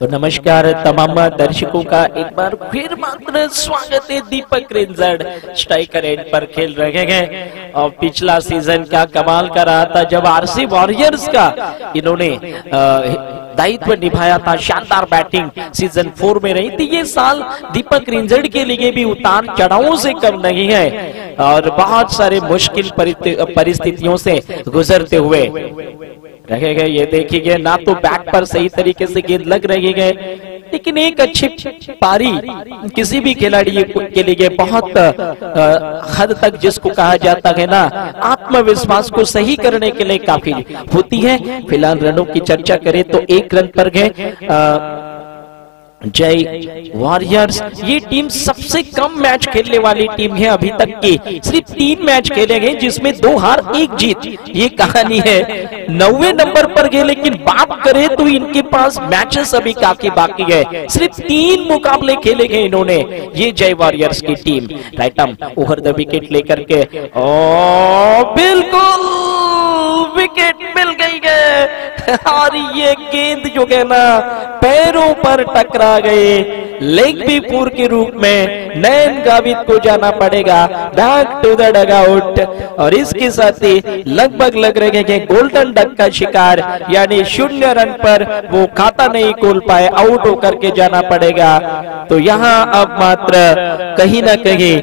तो नमस्कार तमाम दर्शकों का एक बार फिर मात्र स्वागत है। दीपक रेंजर स्ट्राइकर एंड पर खेल रहे हैं और पिछला सीजन क्या कमाल कर रहा था जब आरसी वॉरियर्स का इन्होंने दायित्व निभाया था। शानदार बैटिंग सीजन 4 में रही थी। ये साल दीपक रेंजर के लिए भी उतार चढ़ावों से कम नहीं है और बहुत सारे मुश्किल परिस्थितियों से गुजरते हुए रहे गए। ये देखिए ना तो बैट पर सही तरीके से गेंद लग रही है, लेकिन एक अच्छी पारी किसी भी खिलाड़ी के लिए बहुत हद तक जिसको कहा जाता है ना आत्मविश्वास को सही करने के लिए काफी होती है। फिलहाल रनों की चर्चा करें तो 1 रन पर गए जय वॉरियर्स। ये टीम सबसे कम मैच खेलने वाली टीम है अभी तक की। सिर्फ 3 मैच खेले गए जिसमें 2 हार 1 जीत। ये कहानी है। 9वें नंबर पर गए, लेकिन बात करें तो इनके पास मैचेस अभी काफी बाकी है। सिर्फ 3 मुकाबले खेले गए इन्होंने। ये जय वॉरियर्स की team right arm over the wicket लेकर के बिल्कुल विकेट मिल गई है और ये गेंद जो है ना पैरों पर टकरा गए। लेग बीपुर के रूप में नयन गावित को जाना पड़ेगा बैक टू द डगआउट और इसके साथ ही लगभग लग रहे हैं गोल्डन डक का शिकार, यानी 0 रन पर वो खाता नहीं खोल पाए, आउट होकर के जाना पड़ेगा। तो यहाँ अब मात्र कहीं ना कहीं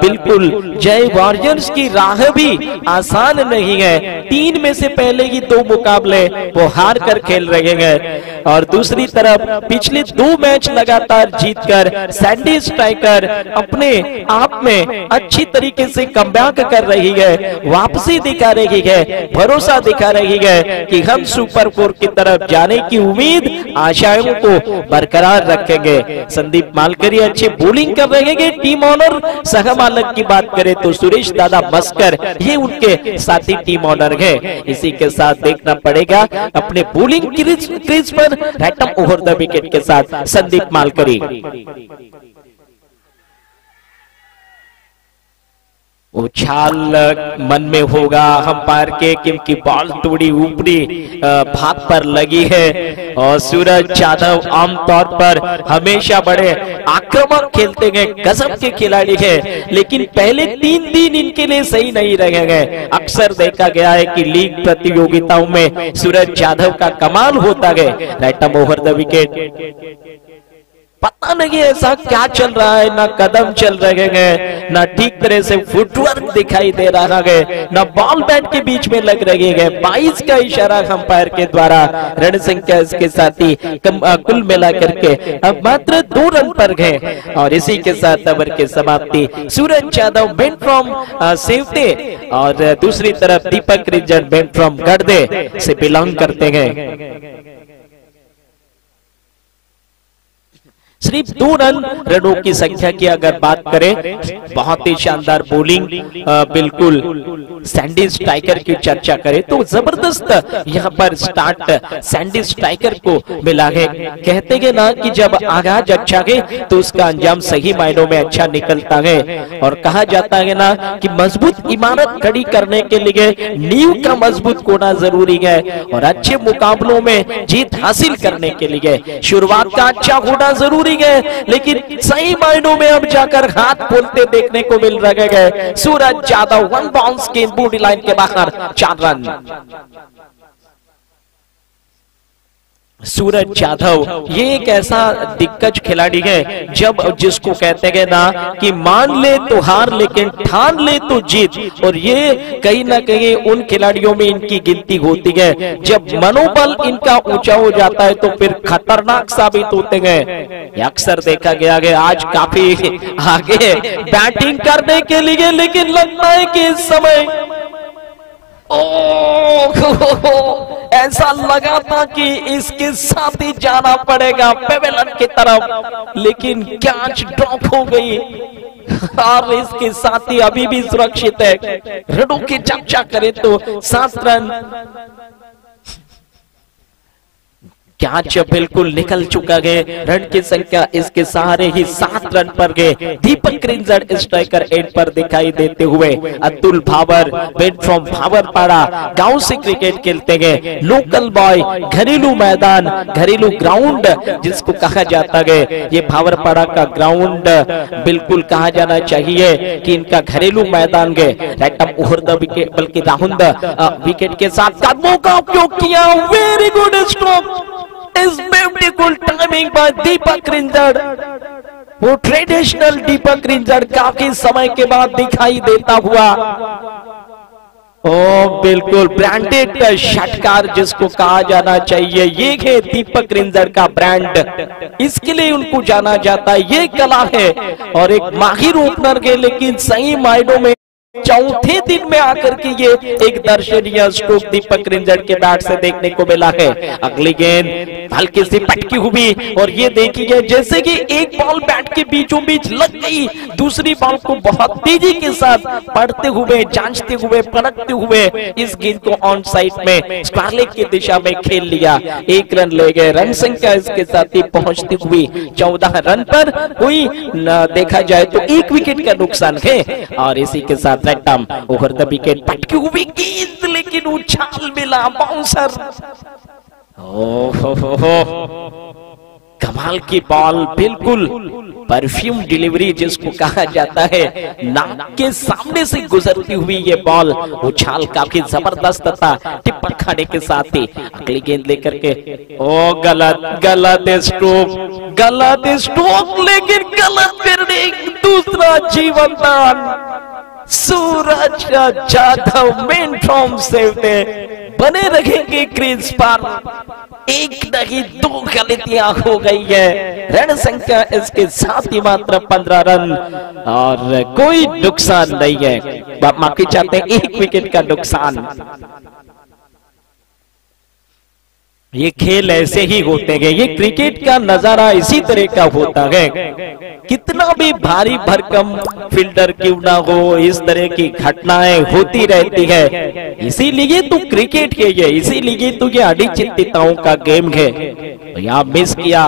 बिल्कुल जय वॉरियर्स की राह भी आसान नहीं है। 3 में से पहले ही 2 मुकाबले वो हार कर खेल रहे हैं और दूसरी तरफ पिछले 2 मैच लगातार जीतकर सैंडी स्ट्राइकर अपने आप में अच्छी तरीके से कमबैक कर रही है, वापसी दिखा रही है, भरोसा दिखा रही है कि हम सुपर 4 की तरफ जाने की उम्मीद आशाओं को बरकरार रखेंगे। संदीप मालकरी अच्छे बॉलिंग कर रहे हैं। टीम ऑनर सह मालक की बात करें तो सुरेश दादा मस्कर ये उनके साथी टीम ऑनर है। इसी के साथ देखना पड़ेगा अपने बॉलिंग क्रीज पर right arm over the wicket के साथ संदीप मालकरी। उछाल मन में होगा अंपायर के क्योंकि बॉल थोड़ी ऊपरी भाग पर लगी है और सूरज यादव आमतौर पर हमेशा बड़े आक्रामक खेलते हैं, गजब के खिलाड़ी हैं, लेकिन पहले 3 दिन इनके लिए सही नहीं रहे हैं। अक्सर देखा गया है कि लीग प्रतियोगिताओं में सूरज यादव का कमाल होता है। Right arm over the wicket. पता नहीं ऐसा क्या चल रहा है, ना कदम चल रहे हैं, ना ठीक तरह से फुटवर्क दिखाई दे रहा है, ना बॉल बैट के बीच में लग रही है। 22 का इशारा अंपायर के द्वारा रण संख्या इसके साथ ही कुल मिला करके अब मात्र 2 रन पर गए और इसी के साथ ओवर की समाप्ति। सूरज यादव बैन फ्रॉम सेवते और दूसरी तरफ दीपक रेंजर बैन फ्रॉम गढ़दे से बिलोंग करते हैं। सिर्फ 2 रनों की संख्या की अगर बात करें, बहुत ही शानदार बॉलिंग बिल्कुल सैंडी स्ट्राइकर की चर्चा करें तो जबरदस्त यहाँ पर स्टार्ट सैंडी स्ट्राइकर को मिला है। कहते हैं ना कि जब आगाज अच्छा है तो उसका अंजाम सही मायनों में अच्छा निकलता है और कहा जाता है ना कि मजबूत इमारत खड़ी करने के लिए नींव का मजबूत होना जरूरी है और अच्छे मुकाबलों में जीत हासिल करने के लिए शुरुआत का अच्छा होना जरूरी है, लेकिन सही मायनों में अब जाकर हाथ खोलते देखने को मिल रहे हैं। सूरज यादव 1 बाउंस के बॉडी लाइन के बाहर 4 रन। सूरज यादव ये एक ऐसा दिग्गज खिलाड़ी है जब जिसको कहते हैं ना कि मान ले तो हार लेकिन ठान ले तो जीत, और ये कहीं ना कहीं उन खिलाड़ियों में इनकी गिनती होती है। जब मनोबल इनका ऊंचा हो जाता है तो फिर खतरनाक साबित होते हैं। अक्सर देखा गया है आज काफी आगे बैटिंग करने के लिए, लेकिन लगता है कि इस समय ऐसा लगा था कि इसके साथ ही जाना पड़ेगा पेवेलियन की तरफ, लेकिन कैच ड्रॉप हो गई और इसके साथ ही अभी भी सुरक्षित है। रनों की चर्चा करें तो 7 रन कैच बिल्कुल निकल चुका है। रन की संख्या इसके सहारे ही 7 रन पर गए। दीपक क्रिंजड़ स्ट्राइकर एंड पर दिखाई देते हुए। अतुल भावर वेट फ्रॉम भावरपाड़ा गांव से क्रिकेट खेलते गए। लोकल बॉय, घरेलू मैदान, घरेलू ग्राउंड जिसको कहा जाता है, ये भावरपाड़ा का ग्राउंड बिल्कुल कहा जाना चाहिए कि इनका घरेलू मैदान गए। राइट ओवर द विकेट, बल्कि राहुल विकेट के साथ कदमों का उपयोग किया। Very good stroke, is beautiful timing by Deepak क्रिंजड़। वो ट्रेडिशनल दीपक क्रिंजड़ काफी समय के बाद दिखाई देता हुआ। ओ बिल्कुल ब्रांडेड षटकार जिसको कहा जाना चाहिए, ये है दीपक क्रिंजड़ का ब्रांड। इसके लिए उनको जाना जाता है, ये कला है। और एक माहिर ओपनर के, लेकिन सही मायनों में चौथे दिन में आकर के ये एक दर्शनीय स्ट्रोक दीपक क्रिंजड़ के बैट से देखने को मिला है। अगली गेंद हल्की सी पटकी हुई और ये देखिए जैसे कि एक बॉल बैट के बीचों बीच लग गई, दूसरी बॉल को बहुत तेजी के साथ पढ़ते हुए, जांचते हुए, पलटते हुए इस गेंद को ऑन साइड में स्क्वायर लेग की दिशा में खेल लिया। 1 रन ले गए। रन संख्या इसके साथ ही पहुंचती हुई 14 रन पर। कोई देखा जाए तो 1 विकेट का नुकसान है। और इसी के साथ ओवर द विकेट पटकी हुई गेंद, लेकिन उछाल मिला, बाउंसर। कमाल की बॉल, बिल्कुल परफ्यूम डिलीवरी जिसको कहा जाता है। नाक के सामने से गुजरती हुई ये बॉल, उछाल काफी जबरदस्त था टिप्पर खाने के साथ ही। अगली गेंद लेकर के गलत स्ट्रोक, लेकिन गलत करने दूसरा जीवन दान। सूरज जाधव मेन फ्रॉम सेवते बने रहेंगे क्रीज पर। 1 नहीं 2 गलतियां हो गई है। रन संख्या इसके साथ ही मात्र 15 रन और कोई नुकसान नहीं है। माफी चाहते हैं, 1 विकेट का नुकसान। ये खेल ऐसे ही होते हैं, ये क्रिकेट का नजारा इसी तरह का होता है। कितना भी भारी भरकम फील्डर क्यों ना हो, इस तरह की घटनाएं होती रहती है। इसीलिए तो क्रिकेट है ये, इसीलिए तो ये अनिश्चितताओं का गेम है। यहाँ मिस किया,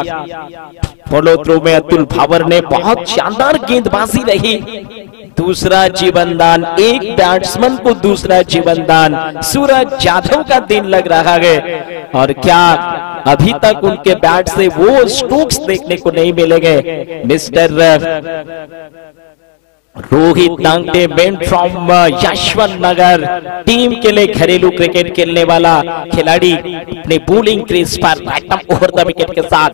फॉलो थ्रू में अतुल भावर ने बहुत शानदार गेंदबाजी रही। दूसरा जीवनदान, एक बैट्समैन को दूसरा जीवनदान। सूरज जाधव का दिन लग रहा है और क्या अभी तक उनके बैट से वो स्ट्रोक्स देखने को नहीं मिलेंगे। Mister Rohit Nangte man from Yashwant Nagar team के लिए घरेलू क्रिकेट खेलने वाला खिलाड़ी अपने बॉलिंग क्रीज पर राइट ओवर द विकेट के साथ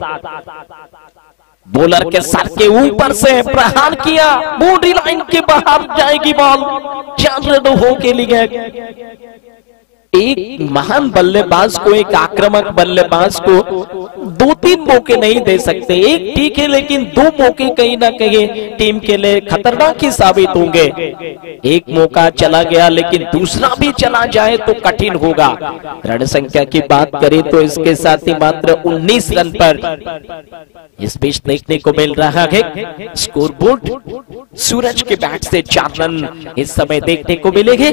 बॉलर के सर के ऊपर से प्रहार किया। बाउंड्री लाइन के बाहर जाएगी बॉल। 4 रन हो के लिए एक महान बल्लेबाज को, एक आक्रामक बल्लेबाज को 2-3 मौके नहीं दे सकते। एक ठीक है, लेकिन 2 मौके कहीं ना कहीं टीम के लिए खतरनाक ही साबित होंगे। एक मौका चला गया, लेकिन दूसरा भी चला जाए तो कठिन होगा। रन संख्या की बात करें तो इसके साथ ही मात्र 19 रन पर इस बीच देखने को मिल रहा है। स्कोरबोर्ड सूरज के बैट से 4 रन इस समय देखने को मिलेंगे।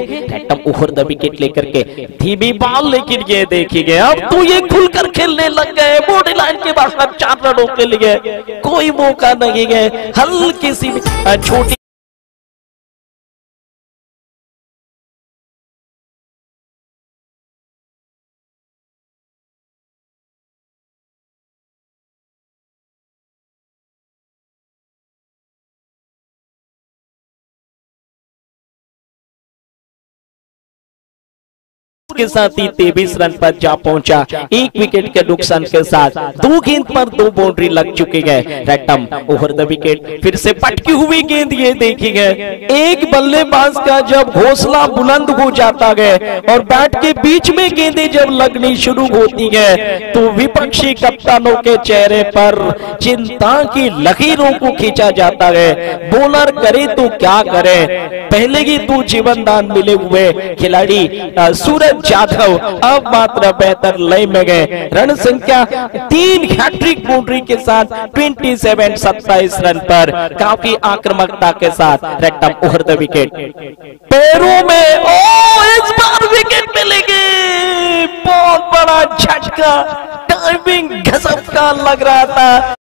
ओवर द विकेट लेकर के धीमी बॉल, लेकिन ये देखिए अब तो ये खुलकर खेलने लग गए। बॉडी लाइन के बाहर 4 रनों के लिए कोई मौका नहीं है। हल्की सी छोटी के साथ ही 23 रन पर जा पहुंचा। 1 विकेट के नुकसान के साथ 2 गेंद पर 2 बाउंड्री लग चुके हैं। रैटम ओवर द विकेट, फिर से पटकी हुई गेंद। ये देखिए एक बल्लेबाज का जब हौसला बुलंद हो जाता है और बैट के बीच में गेंदें जब लगनी शुरू होती है तो विपक्षी कप्तानों के चेहरे पर चिंता की लकीरों को खींचा जाता है। बॉलर करे तो क्या करे, पहले ही 2 जीवनदान मिले हुए खिलाड़ी सूरज जाधव अब मात्र बेहतर लय में गए। रन संख्या 3 हैट्रिक बाउंड्री के साथ 27 रन पर काफी आक्रामकता के साथ रैटम ओवर द विकेट। पैरों में इस बार विकेट मिलेगी। बहुत बड़ा झटका टाइमिंग गजब का लग रहा था।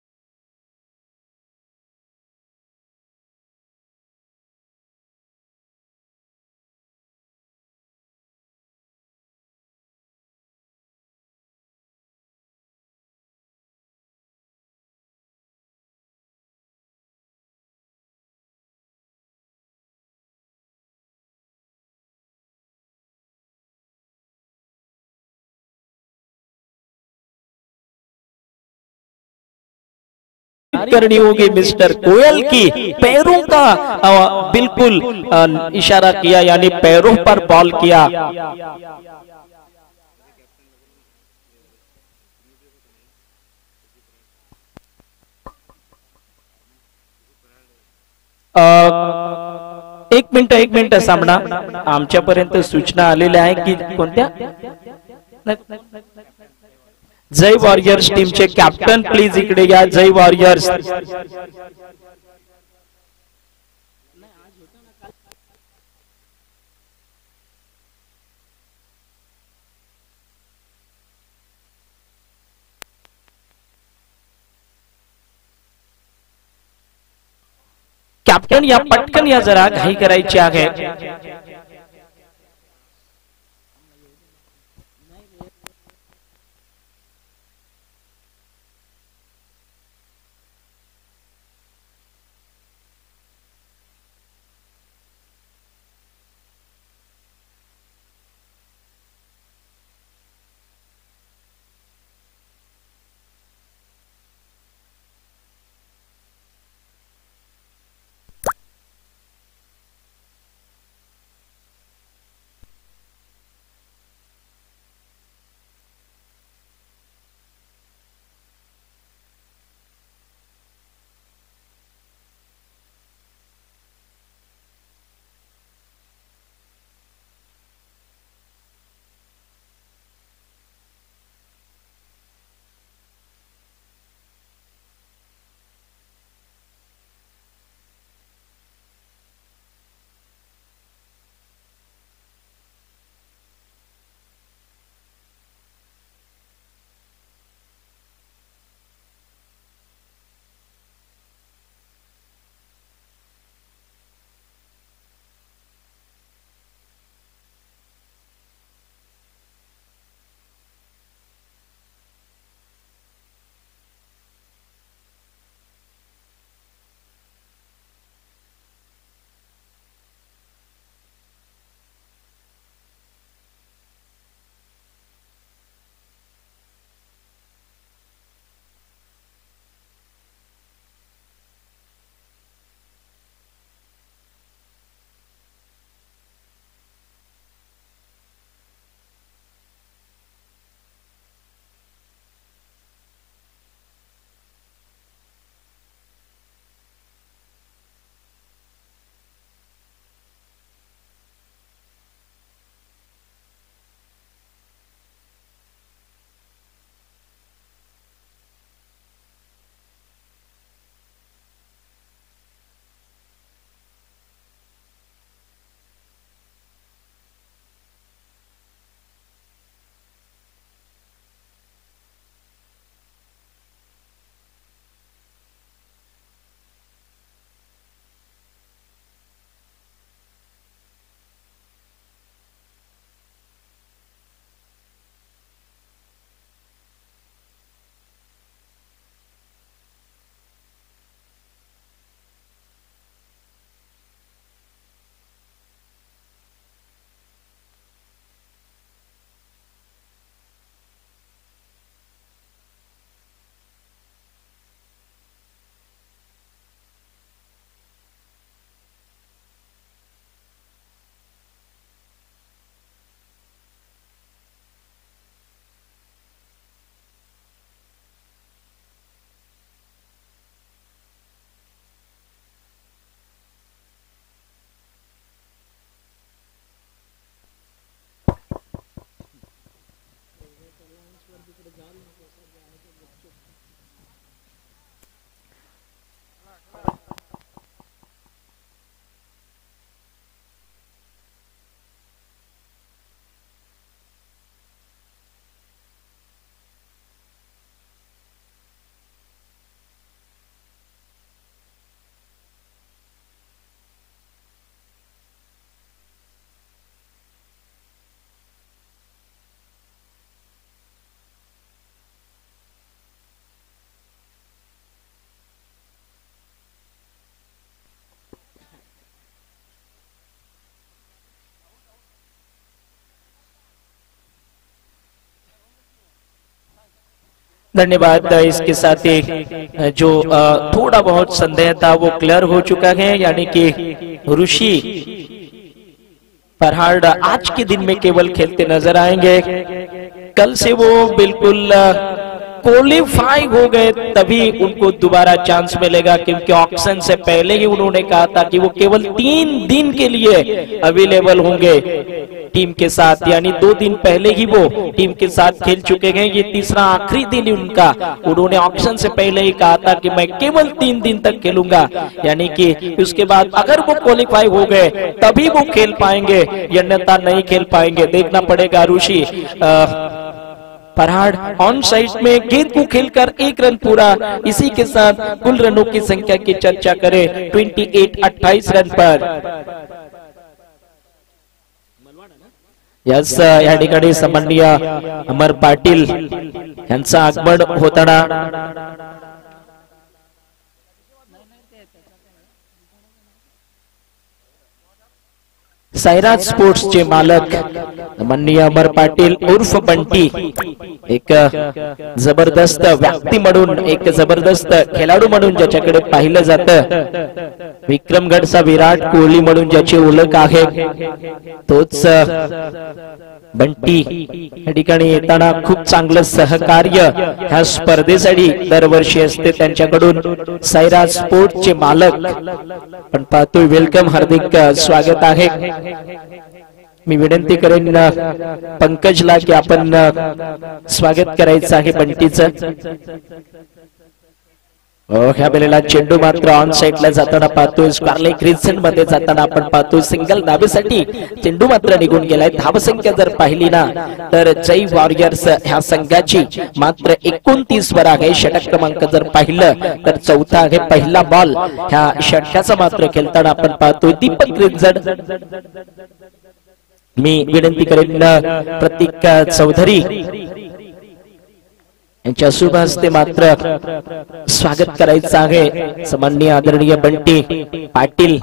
करनी होगी मिस्टर गोयल की। पैरों का बिल्कुल इशारा किया, यानी पैरों पर बॉल किया। एक मिनिट सामना आमच्यापर्यंत सूचना आलेल्या आहे की कोणत्या जय वॉरियर्स टीमचे कॅप्टन प्लीज इकडे या। जय वॉरियर्स कॅप्टन या, पटकन या, जरा घाई करायची आहे। धन्यवाद। इसके साथ ही जो थोड़ा बहुत संदेह था वो क्लियर हो चुका है, यानी कि ऋषि फरहाड आज के दिन में केवल खेलते नजर आएंगे। कल से वो बिल्कुल क्वालिफाई हो गए, तभी उनको दोबारा चांस मिलेगा, क्योंकि ऑक्शन से पहले ही उन्होंने कहा था कि वो केवल 3 दिन के लिए अवेलेबल होंगे टीम के साथ, यानी 2 दिन पहले ही वो टीम के साथ खेल चुके हैं। ये तीसरा आखिरी दिन उनका, उन्होंने ऑक्शन से पहले ही कहा था कि मैं केवल 3 दिन तक खेलूंगा, यानी कि उसके बाद अगर वो क्वालिफाई हो गए तभी वो खेल पाएंगे, अन्यथा नहीं खेल पाएंगे। देखना पड़ेगा। ऋषि फरहाड ऑन साइड में गेंद को खेलकर 1 रन पूरा। इसी के साथ कुल रनों की संख्या की चर्चा करें 28 रन पर। यस, या ठिकाणी सन्माननीय अमर पाटील यांचं आगमन होताना सायराज स्पोर्ट्स चे मालक माननीय अमर पाटील उर्फ बंटी, एक जबरदस्त व्यक्ती म्हणून, एक जबरदस्त खेळाडू म्हणून ज्याच्याकडे पाहिलं जातं, विक्रमगडचा विराट कोहली म्हणून ज्याची ओळख आहे, तोच बंटी या ठिकाणी येताना खूप चांगलं सहकार्य ह्या स्पर्धेसाठी दरवर्षी असते त्यांच्याकडून। सायराज स्पोर्ट्सचे मालक पण पाहतोय, वेलकम, हार्दिक स्वागत आहे। मी विनंती करेन पंकजला की आपण स्वागत करायचं आहे बंटीचं। ह्या वेळेला चेंडू मात्र ऑन साइडला जाताना पाहतोय, स्क्वेअर रिजन मध्ये जाताना आपण पाहतोय सिंगल धाबेसाठी चेंडू मात्र निघून गेलाय। धावसंख्या जर पाहिली ना तर जय वॉरियर्स ह्या संघाची मात्र 29 वर आहे। षटक क्रमांक जर पाहिलं तर 4था आहे। पहिला बॉल ह्या षटकाचा मात्र खेळताना आपण पाहतोय दीपक रिंजड। मी विनंती करेन प्रतीक चौधरी यांच्या शुभ हस्ते मात्र स्वागत करायचं आहे सन्माननीय आदरणीय बंटी पाटील।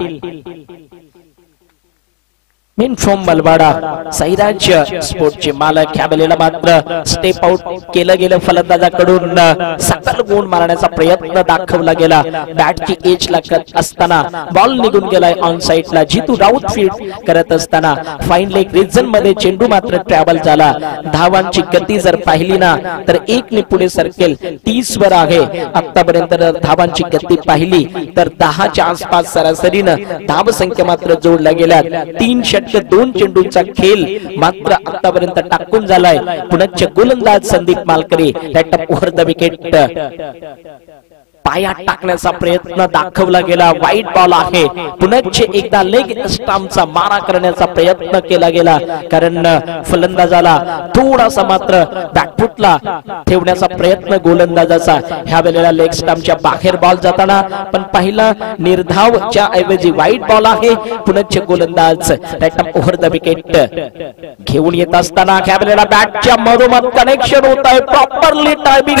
मेन फ्रॉम मलवाडा साईराज स्पोर्ट्सचे मालक। ह्या वेळेला मात्र स्टेप आउट केलं गेलं फलंदाजाकडून, सकल गुण मारण्याचा प्रयत्न दाखवला गेला, बॅटची एज लागत असताना बॉल निघून गेलाय ऑन साइडला। जितू राऊत फील्ड करत असताना फाईन लेग रिजन मध्ये चेंडू मात्र ट्रॅव्हल झाला। धावांची गती जर पाहिली ना तर 1 ने पुढे सरकेल 30 वर आहे। आतापर्यंत धावांची गती पाहिली तर 10 च्या आसपास सरासरीनं धाव संख्या मात्र जोडल्या गेल्या। 3 षटक 2 चेंडूंचा खेळ मात्र आतापर्यंत टाकून झालाय। पुण्याचे गोलंदाज संदीप मालकरी टॅप ओव्हर द विकेट पायात टाकण्याचा प्रयत्न दाखवला गेला। वाईट बॉल आहे। पुण्याचे एकदा लेग स्टंपचा मारा करण्याचा प्रयत्न केला गेला, कारण फलंदाजाला थोडासा मात्र बॅकफुटला ठेवण्याचा प्रयत्न गोलंदाजाचा। ह्या वेळेला लेग स्टंपच्या बाहेर बॉल जाताना पण पहिला निर्धावच्या ऐवजी वाईट बॉल आहे। पुण्याचे गोलंदाज टॅप ओव्हर द विकेट घेऊन येत असताना ह्या वेळेला बॅटच्या मधोमध कनेक्शन होत आहे। प्रॉपरली टायमिंग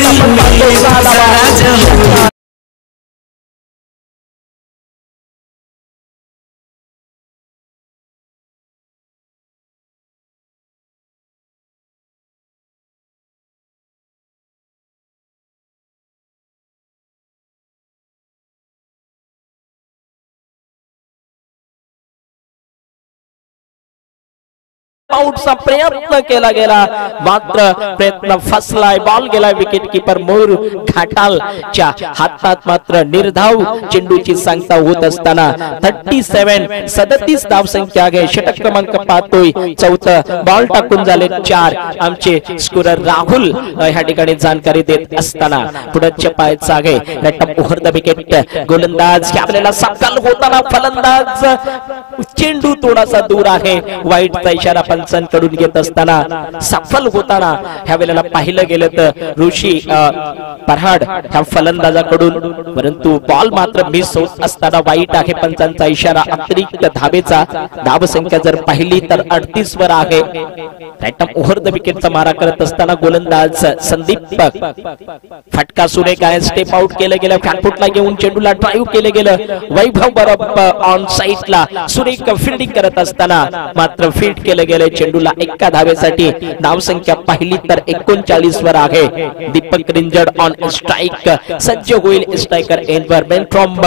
आउटचा प्रयत्न केला गेला, मात्र प्रयत्न फसलाय। बॉल गेलाय विकेट किपर मयूर घाटालच्या हातात। मात्र निर्धाव चेंडूची सांगता होत असताना 37 धाव संख्या आहे। षटक क्रमांक पाहतोय 4 बॉल टाकून झाले 4। आमचे स्कोरर राहुल ह्या ठिकाणी जानकारी देत असताना पुढच्या पायाचा आहे टॅप ओव्हर द विकेट। गोलंदाज आपल्याला सकल होताना फलंदाज चेंडू थोडासा दूर आहे। वाईटचा इशारा पंचांकडून घेत असताना सफल होताना ह्या वेळेला पाहिलं गेलं तर ऋषी फरहाड ह्या फलंदाजाकडून, परंतु बॉल मात्र मिस होत असताना वाईट आहे। पंचांचा इशारा अतिरिक्त धावेचा। धाव संख्या जर पाहिली तर 38 वर आहे। टॅप ओव्हर द विकेटचा मारा करत असताना गोलंदाज संदीप फटका सुरेख आहे। स्टेप आउट केलं गेलं, फ्रंट फुटला घेऊन चेंडूला ड्राइव्ह केलं गेलं। वैभव बरोबर ऑन साइडला सुरेख षटक फिल्डिंग करत असताना मात्र फील्ड केले गेले चेंडूला एका धावेसाठी. धावसंख्या पाहिली तर 39 वर आहे. दीपक रिंजड ऑन स्ट्राइक, सज्ज होईल स्ट्रायकर एंडवर. बेंट्रॉम्ब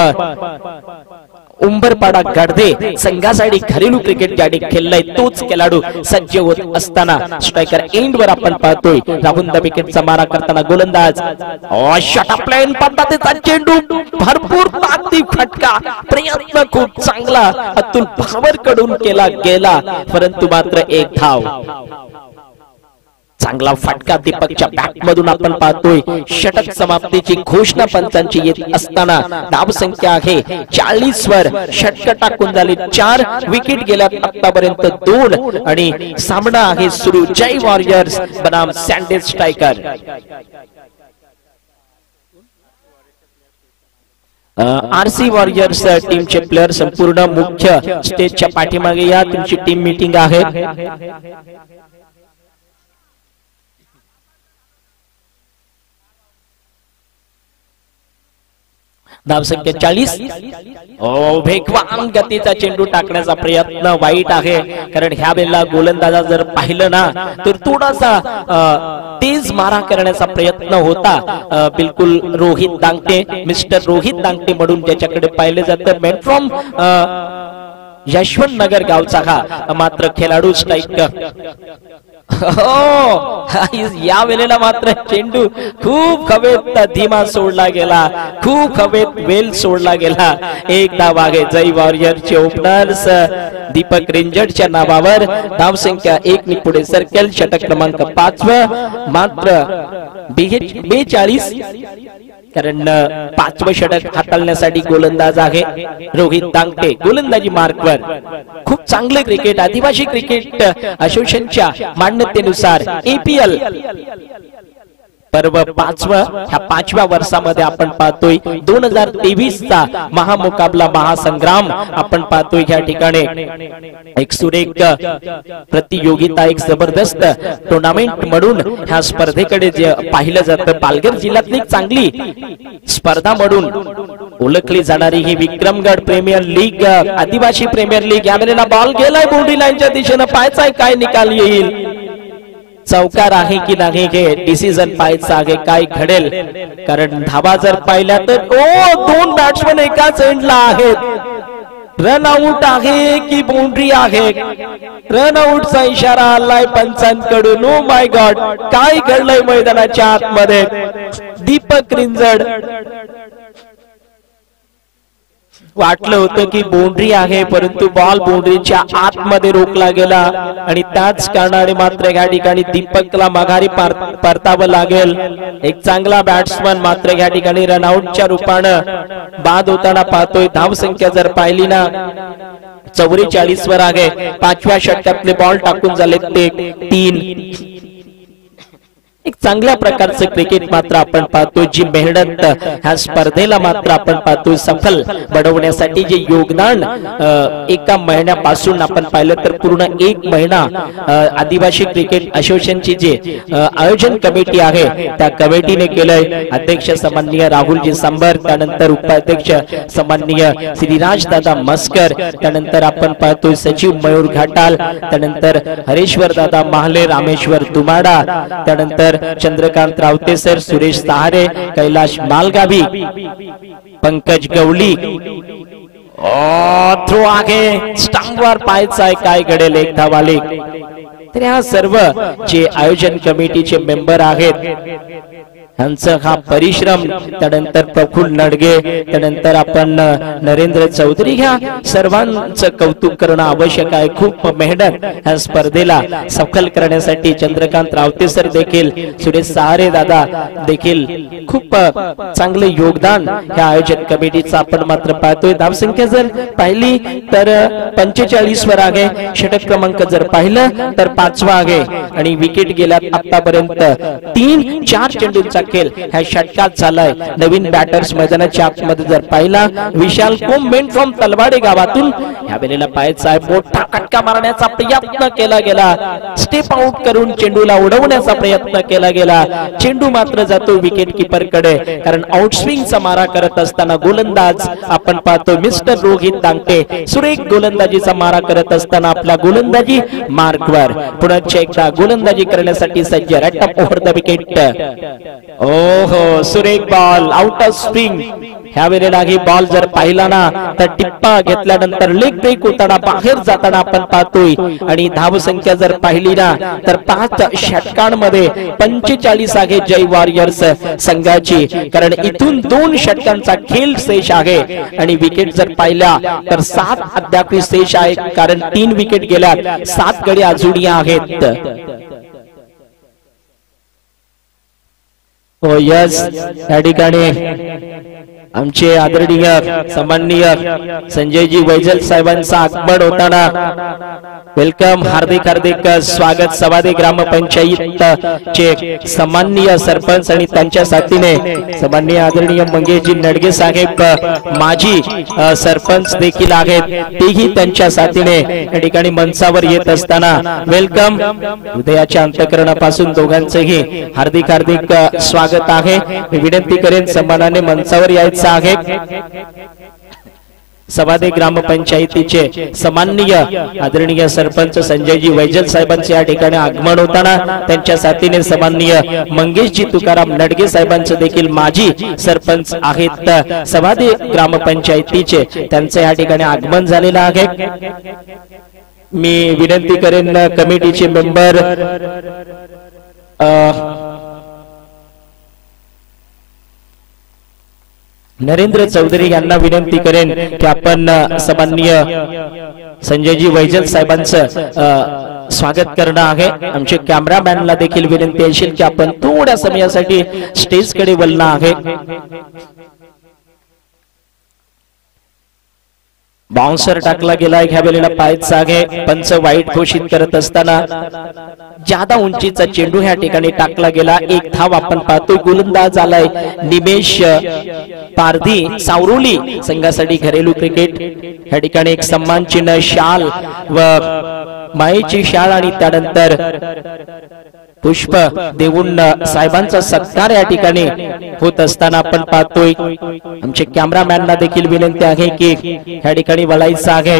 उंबरपाडा गडदे संघासाठी घरेलू क्रिकेट ज्याने खेळलाय तोच खेळाडू सज्ज होत असताना स्ट्रायकर एंडवर आपण पाहतोय. राहुल द विकेटचा मारा करताना गोलंदाज शॉट प्लेन पद्धतीचा चेंडू, भरपूर ताकदी फटका, प्रयत्न खूप चांगला अतुल पवार कडून केला गेला, परंतु मात्र एक धाव. चांगला फटका दीपकच्या बॅट मधून आपण पाहतोय. षटक समाप्तीची घोषणा पंचांची येत असताना धावसंख्या आहे 40 वर. षटक टाकून झाले 4, विकेट गेल्यात आतापर्यंत 2 आणि सामना आहे सुरू. जय वॉरियर्स बनाम सँडेज स्ट्रायकर. आरसी वॉरियर्स टीमचे प्लेयर संपूर्ण मुख्य स्टेजच्या पाठीमागे या. तुमची टीम मीटिंग आहे. धावसंख्या 40. वेगवान गतीचा चेंडू टाकण्याचा प्रयत्न वाईट आहे, कारण ह्या वेळेला गोलंदाजा जर पाहिलं ना तर थोडासा तेज मारा करण्याचा प्रयत्न होता. बिलकुल रोहित दांगटे, मिस्टर रोहित दांगटे म्हणून ज्याच्याकडे पाहिलं जातं. मेट्रॉम यशवंत नगर गावचा हा मात्र खेळाडू स्ट्राईक. या वेळेला मात्र चेंडू खूप हवेत धीमा सोडला गेला, खूप हवेत वेल सोडला गेला. एक धाव आहे जय वॉरियरचे ओपनर्स दीपक रिंजडच्या नावावर. धावसंख्या 1 ने पुढे सर्कल. षटक क्रमांक 5 मात्र 42, कारण 5वं षटक हाताळण्यासाठी गोलंदाज आहे रोहित दांगटे. गोलंदाजी मार्कवर. खूप चांगले क्रिकेट. आदिवासी क्रिकेट असोसिएशनच्या मान्यतेनुसार APL पर्व 5वं. ह्या 5व्या वर्षामध्ये आपण पाहतोय 2023 चा महामुकाबला महासंग्राम आपण पाहतोय. ह्या ठिकाणी एक सुरेख प्रतियोगिता, एक जबरदस्त टुर्नामेंट म्हणून ह्या स्पर्धेकडे जे पाहिलं जातं. पालघर जिल्ह्यातली एक चांगली स्पर्धा म्हणून ओळखली जाणारी ही विक्रमगड प्रीमियर लीग, आदिवासी प्रीमियर लीग. यावेळेला बॉल गेलाय बाउंड्री लाईनच्या दिशेनं. पाहायचाय काय निकाल येईल, चौकार आहे की नाही हे डिसिजन पाहायचं आहे. काय घडेल, कारण धावा जर पाहिल्या तर 2 बॅट्समन एकाच एंडला आहेत. रन आउट आहे की बाउंड्री आहे? रन आउटचा इशारा आलाय पंचांकडून. ओ माय गॉड, काय घडलंय मैदानाच्या आतमध्ये? दीपक रिंजड वाटलं होतं की बाउंड्री आहे, परंतु बॉल बाउंड्रीच्या आतमध्ये रोखला गेला आणि त्याच कारणाने मात्र या ठिकाणी दीपकला माघारी परतावं लागेल. एक चांगला बॅट्समन मात्र या ठिकाणी रनआउटच्या रूपानं बाद होताना पाहतोय. धावसंख्या जर पाहिली ना 44 वर आहे. 5व्या षटकातले बॉल टाकून झाले ते 3. एक चांगल्या प्रकारचं क्रिकेट मात्र आपण पाहतो. जी मेहनत ह्या स्पर्धेला मात्र आपण पाहतो सफल बनवण्यासाठी जे योगदान एका महिन्यापासून आपण पाहिलं तर पूर्ण 1 महिना आदिवासी क्रिकेट असोसिएशनची जे आयोजन कमिटी आहे त्या कमिटीने केलंय. अध्यक्ष सन्माननीय राहुलजी सांबर, त्यानंतर उपाध्यक्ष सन्माननीय श्रीराज दादा मस्कर, त्यानंतर आपण पाहतोय सचिव मयूर घाटाल, त्यानंतर हरेश्वर दादा महाले, रामेश्वर दुमाडा, त्यानंतर चंद्रकांत रावते सर, सुरेश सहारे, कैलाश मालगावी, पंकज गवली. थ्रो आहे, स्टंपवर पाहायचा आहे काय घडेल. एक धावाले. तर ह्या सर्व जे आयोजन कमिटीचे मेंबर आहेत यांचा हा परिश्रम, त्यानंतर प्रफुल्ल नडगे, त्यानंतर आपण नरेंद्र चौधरी, ह्या सर्वांचं कौतुक करणं आवश्यक आहे. खूप मेहनत ह्या स्पर्धेला सफल करण्यासाठी चंद्रकांत रावते सर देखील, सुरेश सहारे दादा देखील खूप चांगले योगदान ह्या आयोजन कमिटीचं आपण मात्र पाहतोय. धावसंख्या जर पाहिली तर 45 वर आहे. षटक क्रमांक जर पाहिलं तर 5वा आहे आणि विकेट गेल्यात आतापर्यंत 3-4 चेंडूंचा देखील ह्या षटकात झालाय. नवीन बॅटर्स मैदानाच्या आतमध्ये जर पाहिला विशाल कोमेंट फ्रॉम तलवाडे गावातून ह्या वेळेला पाहायचा मोठा फटका मारण्याचा प्रयत्न केला गेला. स्टेप आउट करून चेंडूला उडवण्याचा प्रयत्न केला गेला. चेंडू मात्र जातो विकेट किपर कडे, कारण आउटस्विंगचा मारा करत असताना गोलंदाज आपण पाहतो मिस्टर रोहित दांगटे सुरेख गोलंदाजीचा मारा करत असताना आपला गोलंदाजी मार्कवर. पुन्हा एकदा गोलंदाजी करण्यासाठी सज्ज. रट अप ओव्हर द विकेट. ओहो सुरेख बॉल आउट ऑफ स्विंग. ह्या वेळेला ही बॉल जर पाहिला ना तर टिप्पा घेतल्यानंतर लेग ब्रेक होताना बाहेर जाताना आपण पाहतोय. आणि धावसंख्या जर पाहिली ना तर 5 षटकांमध्ये 45 आहे जय वॉरियर्स संघाची, कारण इथून 2 षटकांचा खेळ शेष आहे. आणि विकेट जर पाहिल्या तर 7 अद्याप शेष आहेत, कारण 3 विकेट गेल्या, 7 गडी अजूनही आहेत. हो यस, या ठिकाणी आमचे आदरणीय सन्माननीय संजयजी वैजल साहेबांचा आगमन होताना वेलकम, हार्दिक हार्दिक स्वागत. सवादे ग्रामपंचायत चे सन्माननीय सरपंच आणि त्यांच्या साथीने सन्माननीय आदरणीय मंगेशजी नडगे साहेब माजी सरपंच देखील आहेत, तेही त्यांच्या साथीने या ठिकाणी मंचावर येत असताना वेलकम. हृदयाच्या अंतःकरणापासून दोघांचेही हार्दिक हार्दिक स्वागत आहे. मी विनंती करेन सन्मानाने मंचावर यायचं आहे. सवादे ग्रामपंचायतीचे सन्माननीय आदरणीय सरपंच संजयजी वैजल साहेबांचे या ठिकाणी आगमन होताना त्यांच्या साथीने सन्माननीय मंगेशजी तुकाराम नडगे साहेबांचे देखील माजी सरपंच आहेत सवादे ग्रामपंचायतीचे, त्यांचे या ठिकाणी आगमन झालेलं आहे. मी विनंती करेन कमिटीचे मेंबर नरेंद्र चौधरी यांना विनंती करेन की आपण सन्माननीय संजयजी वैजल साहेबांचं स्वागत करणं आहे. आमचे कॅमेरामॅनला देखील विनंती असेल की आपण थोड्या समयासाठी स्टेज कडे वळणं आहे. बाउन्सर टाकला गेला. ह्या वेळेला पाहायचं आहे पंच वाईट घोषित करत असताना जादा उंचीचा चेंडू ह्या ठिकाणी टाकला गेला. 1 धाव आपण पाहतोय. गोलंदाज आलाय निमेश पारधी सावरोली संघासाठी घरेलू क्रिकेट. ह्या ठिकाणी एक सन्मान चिन्ह, शाल व मायेची शाल आणि त्यानंतर पुष्प देऊन साहेबांचा सत्कार या ठिकाणी होत असताना आपण पाहतोय. आमचे कॅमेरामॅनला देखील विनंती आहे की ह्या ठिकाणी वळायचं आहे.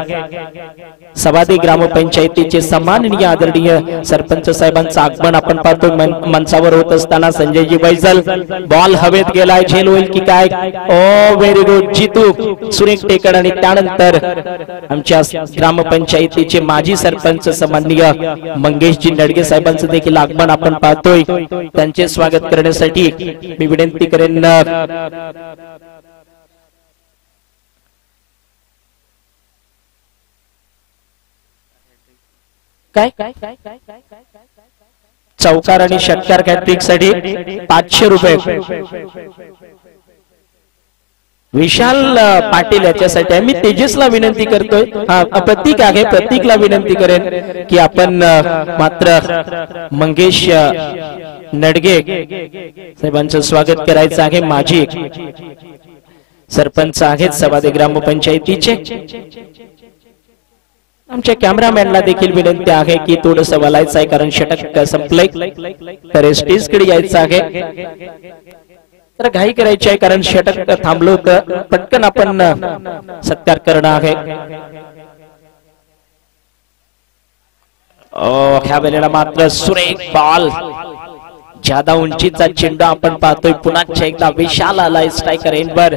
सवादे ग्रामपंचायतीचे सन्माननीय आदरणीय सरपंच साहेबांचं आगमन आपण पाहतो मंचावर होत असताना संजयजी वैजल. बॉल हवेत गेलाय, झेल होईल की काय? ओ व्हेरी गुड जितू सुरेख टेकड. आणि त्यानंतर आमच्या ग्रामपंचायतीचे माजी सरपंच सन्माननीय मंगेशजी नडगे साहेबांचं देखील आगमन आपण पाहतोय. त्यांचे स्वागत करण्यासाठी मी विनंती करेन काय चौकार आणि षटकार हॅट्रिक साठी 500 रुपये. विशाल पाटील याच्यासाठी मी तेजसला विनंती करतोय. हा प्रतीक आहे, प्रतीकला विनंती करेन की आपण मात्र मंगेश नडगे साहेबांचं स्वागत करायचं आहे. माजी सरपंच आहेत सवादे ग्रामपंचायतीचे. आमच्या कॅमेरामॅनला देखील विनंती आहे की थोडंसं वळायचं आहे, कारण षटक संपलंय. तर स्टेज कडे यायचं आहे. तर घाई करायची आहे, कारण षटक थांबलं होतं. पटकन आपण सत्कार करणं आहे. ह्या वेळेला मात्र सुरेख बॉल, जादा उंचीचा चेंडू आपण पाहतोय. पुन्हा एकदा विशाल आलाय स्ट्रायकर एंडवर.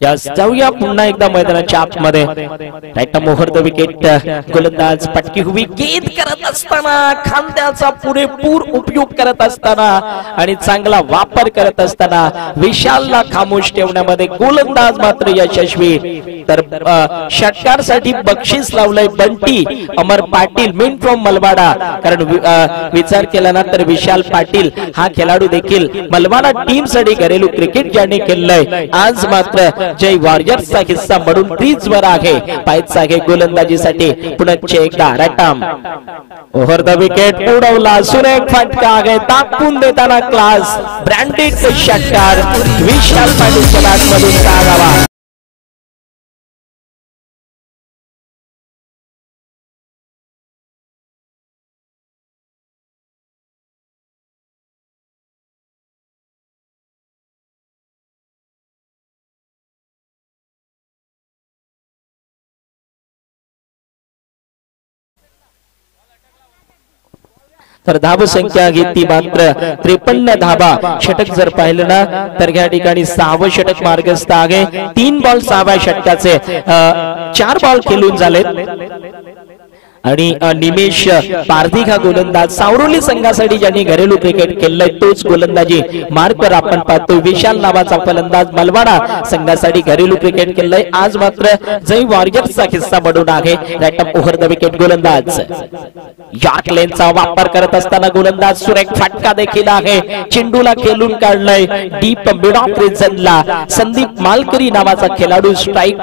यास जाऊया पुन्हा एकदा मैदानाच्या आतमध्ये. राईट मोहर द विकेट. गोलंदाज पटकी हुई गेंद करत असताना, खांद्याचा पुरेपूर उपयोग करत असताना आणि चांगला वापर करत असताना विशालला खामोश ठेवण्यामध्ये गोलंदाज मात्र यशस्वी. तर षटकारसाठी बक्षीस लावलंय बंटी अमर पाटील मेन फ्रॉम मलवाडा. कारण विचार केला ना तर विशाल पाटील हा खेळाडू देखील मलवाडा टीम साठी घरेलू क्रिकेट ज्याने खेळलंय, आज मात्र जय वॉरियर्सचा हिस्सा म्हणून क्रीज वर आहे. पायचा आहे गोलंदाजीसाठी पुनश्च एकदा रटाम. ओव्हर द विकेट उडवला, सुरेख फटका आहे, तापून देताना क्लास ब्रँडेड षटकार विशाल पाटीलच्या बॅट मधून काढावा. तर धाव संख्या घेतली मात्र 53 धाबा. षटक जर पाहिलं ना तर या ठिकाणी 6वं षटक मार्गस्थ आहे. 3 बॉल 6व्या षटकाचे 4 बॉल खेळून झाले आणि निमेश पारधी हा गोलंदाज सावरोली संघासाठी ज्यांनी घरेलू क्रिकेट खेळलंय तोच गोलंदाजी मार्कर आपण पाहतो. विशाल नावाचा फलंदाज मलवाडा संघासाठी घरेलू क्रिकेट खेळलंय, आज मात्र जय वॉरियर्सचा हिस्सा बनून आहे. राईट ओव्हर द विकेट गोलंदाज यार्क लेनचा वापर करत असताना गोलंदाज सुरेख फटका देखील आहे. चेंडूला खेळून काढलंय डीप मिड ऑफ रिजनला. संदीप मालकरी नावाचा खेळाडू स्ट्राईक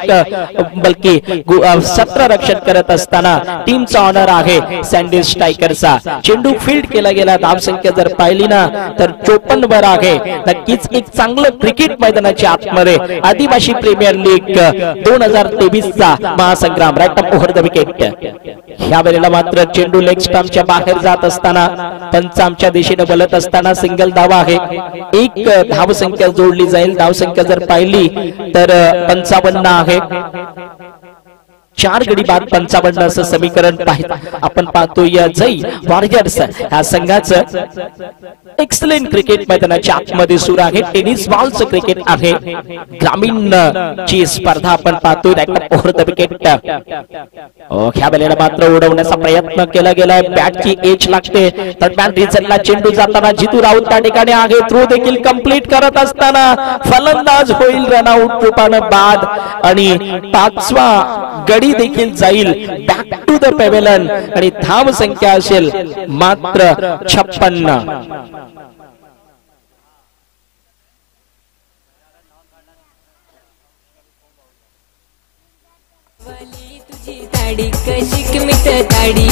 बल्कि क्षेत्ररक्षण करत असताना टीम ऑनर आहे सँडी स्ट्रायकरचा. चेंडू फील्ड केला गेला. धाव संख्या जर पाहिली ना तर 54 वर आहे. नक्कीच एक चांगलं क्रिकेट मैदानाच्या आतमध्ये आदिवासी प्रीमियर लीग 2023 चा महासंग्राम. Right over the wicket. ह्या वेळेला मात्र चेंडू लेग स्टंपच्या बाहेर जात असताना पंच आमच्या दिशेने बोलत असताना सिंगल धावा आहे. एक धाव संख्या जोडली जाईल. धाव संख्या जर पाहिली तर 55 आहे. 4 गडी बाद 55 असं समीकरण आपण पाहतोय. जय वॉरियर्स ह्या संघाचं एक्सलेंट क्रिकेट मैदानाच्या आतमध्ये सुरू आहे. टेनिस बॉलचं क्रिकेट आहे. ग्रामीण ची स्पर्धा आपण पाहतोय. Over the wicket. ह्या वेळेला मात्र उडवण्याचा प्रयत्न केला गेलाय. बॅटची एज लागते. दरम्यान रिझनला चेंडू जाताना जितू राऊत त्या ठिकाणी आहे. थ्रो देखील कंप्लीट करत असताना फलंदाज होईल रनआउट रूपानं बाद आणि 5वा गडी देखील जाईल बॅक टू द पेव्हिलियन आणि धाव संख्या असेल मात्र 56. तुझी ताडी कशी किमित ताडी.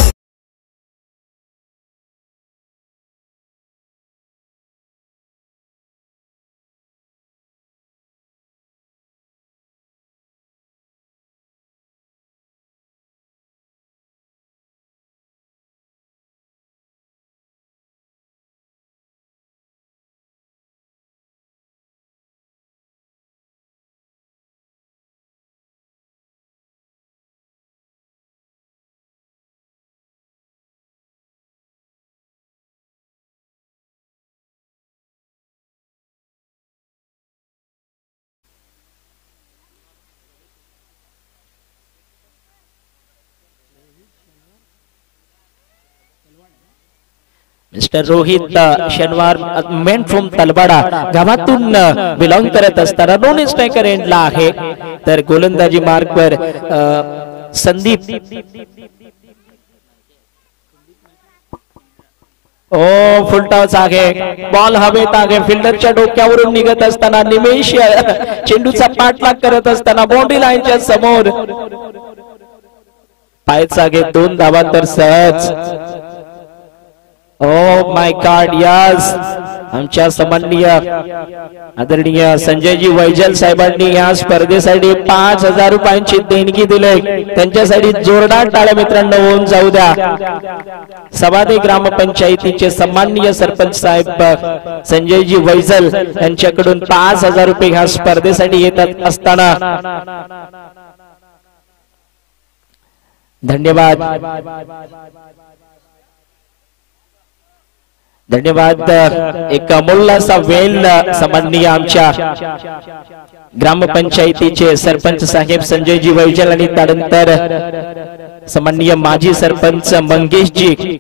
मिस्टर रोहित शनिवार मेन फ्रॉम तलवाडा गावातून बिलॉंग करत असताना नॉन स्ट्रायकर एंडला आहे. तर गोलंदाजी मार्कवर संदीप फुलटॉस आहे. बॉल हवेत आहे. फिल्डरच्या डोक्यावरून निघत असताना निमेश चेंडूचा पाठलाग करत असताना बाउंड्री लाईनच्या समोर पायचा घे 2 धावा तर सहज. Oh my God. यस आमच्या सन्माननीय आदरणीय संजयजी वैजल साहेबांनी या स्पर्धेसाठी 5000 रुपयांची देणगी दिली. त्यांच्यासाठी जोरदार टाळ्या मित्रांनो होऊन जाऊ द्या. सवादे ग्रामपंचायतीचे सन्माननीय सरपंच साहेब संजयजी वैजल यांच्याकडून 5000 रुपये ह्या स्पर्धेसाठी येतात असताना धन्यवाद. धन्यवाद. एक अमोल असा वेल सन्माननीय आमच्या ग्रामपंचायतीचे सरपंच साहेब संजयजी वैजल आणि त्यानंतर सन्माननीय माजी सरपंच मंगेशजी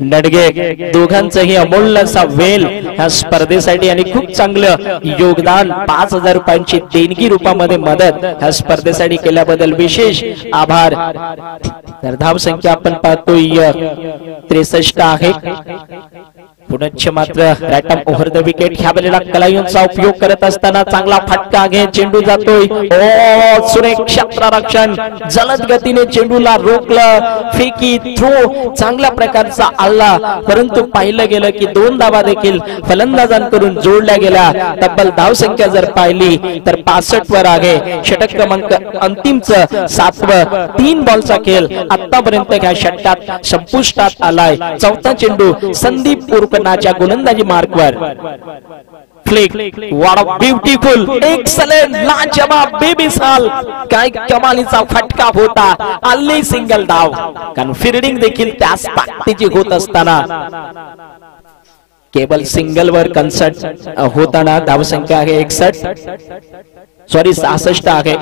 नडगे दोघांचंही अमोल असा वेल ह्या स्पर्धेसाठी आणि खूप चांगलं योगदान 5,000 रुपयांची देणगी रूपामध्ये मदत ह्या स्पर्धेसाठी केल्याबद्दल विशेष आभार. तर धाव संख्या आपण पाहतोय 63 आहे. पुनश्च मात्र right arm over the wicket ह्या वेळेला कलायूंचा उपयोग करत असताना चांगला फटका घे चेंडू जातोय. ओ सुरेख क्षेत्ररक्षण जलद गतीने चेंडूला रोखलं. फेकी थ्रो चांगल्या प्रकारचा आला परंतु पाहिलं गेलं की 2 धावा देखील फलंदाजांकडून जोडल्या गेल्या. तब्बल धाव संख्या जर पाहिली तर 65 वर आहे. षटक क्रमांक अंतिमचं 7वं 3 बॉलचा खेळ आतापर्यंत ह्या षटकात संपुष्टात आलाय. चौथा चेंडू संदीप उर्फनाच्या गोलंदाजी मार्कवर flick. What a beautiful excellent लाजवाब बेमिसाल काय कमालीचा फटका होता. आली सिंगल धाव कारण फिल्डिंग देखील त्याच ताकदीची होत असताना केवळ सिंगल वर कन्सर्ट होताना धावसंख्या आहे 66 आहे.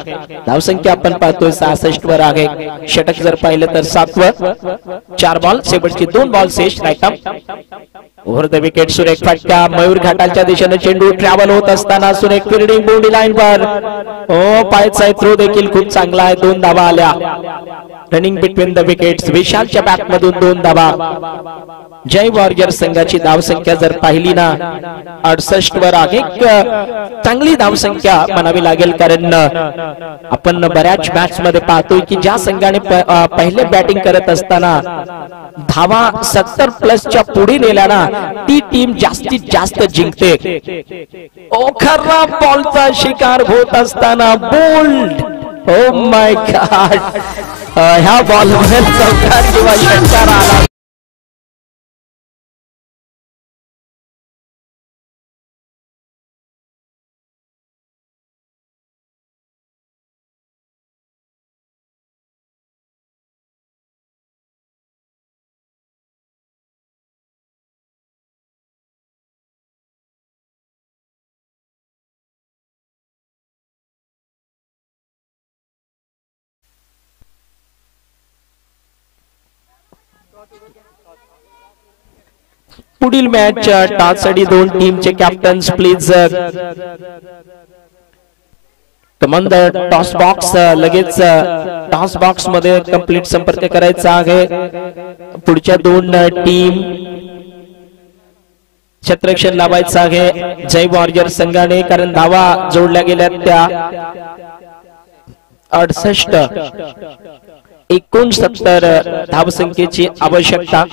धावसंख्या आपण पाहतोय 66 वर आहे. षटक जर पाहिलं तर 7वं 4 बॉल शेवटची 2 बॉल शेष. Right arm over the wicket सुरेख फटका. मयूर घाटाच्या दिशेने चेंडू ट्रॅव्हल होत असताना सुरेख फिल्डिंग बोर्डी लाईन वर. ओ पायचा थ्रो देखील खूप चांगला आहे. 2 धावा आल्या. रनिंग बिटवीन द विकेट्स विशालच्या बॅट मधून 2 धावा. जय वॉरियर संघाची धावसंख्या जर पाहिली ना 68 वर आहे. चांगली धावसंख्या म्हणावी लागेल कारण आपण बऱ्याच मॅच मध्ये पाहतोय की ज्या संघाने पहिले बॅटिंग करत असताना धावा 70 प्लसच्या पुढे नेल्या ना ती टीम जास्तीत जास्त जिंकते. ओ खराब बॉलचा शिकार होत असताना बोल्ड. ओ माय गॉड ह्या बॉल मध्ये चौकार किंवा षटकार आला. पुढील मॅच टॉससाठी 2 टीमचे captains please command toss box लगेच टॉस बॉक्स मध्ये कंप्लीट संपर्क करायचा आहे. पुढच्या 2 टीम क्षेत्ररक्षण लावायचं आहे जय वॉरियर संघाने कारण धावा जोडल्या गेल्या त्या 68 69 धावसंख्येची आवश्यकता.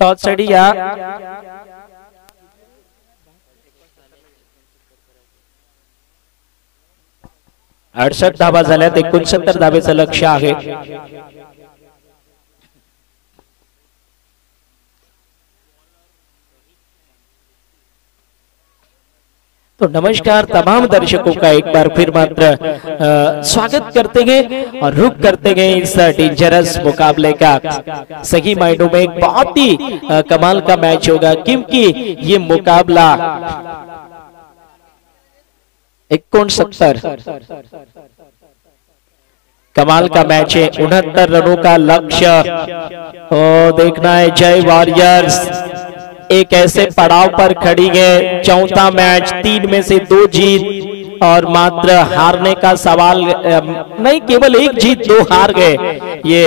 टॉस सड़िया अडसठ धावा झाल्यात 69 धावेचं लक्ष्य आहे. तो नमस्कार तमाम दर्शकों का एक बार फिर मात्र स्वागत करते हैं और रुक करते हैं इस डेंजरस मुकाबले का. सही मायनों में एक बहुत ही कमाल का मैच होगा क्योंकि ये मुकाबला 69 कमाल का मैच है. 69 रनों का लक्ष्य देखना है. जय वॉरियर्स एक ऐसे पड़ाव पर खड़ी है. चौथा मैच 3 में से 2 जीत और मात्र हारने का सवाल नहीं, केवल 1 जीत 2 हार गए. ये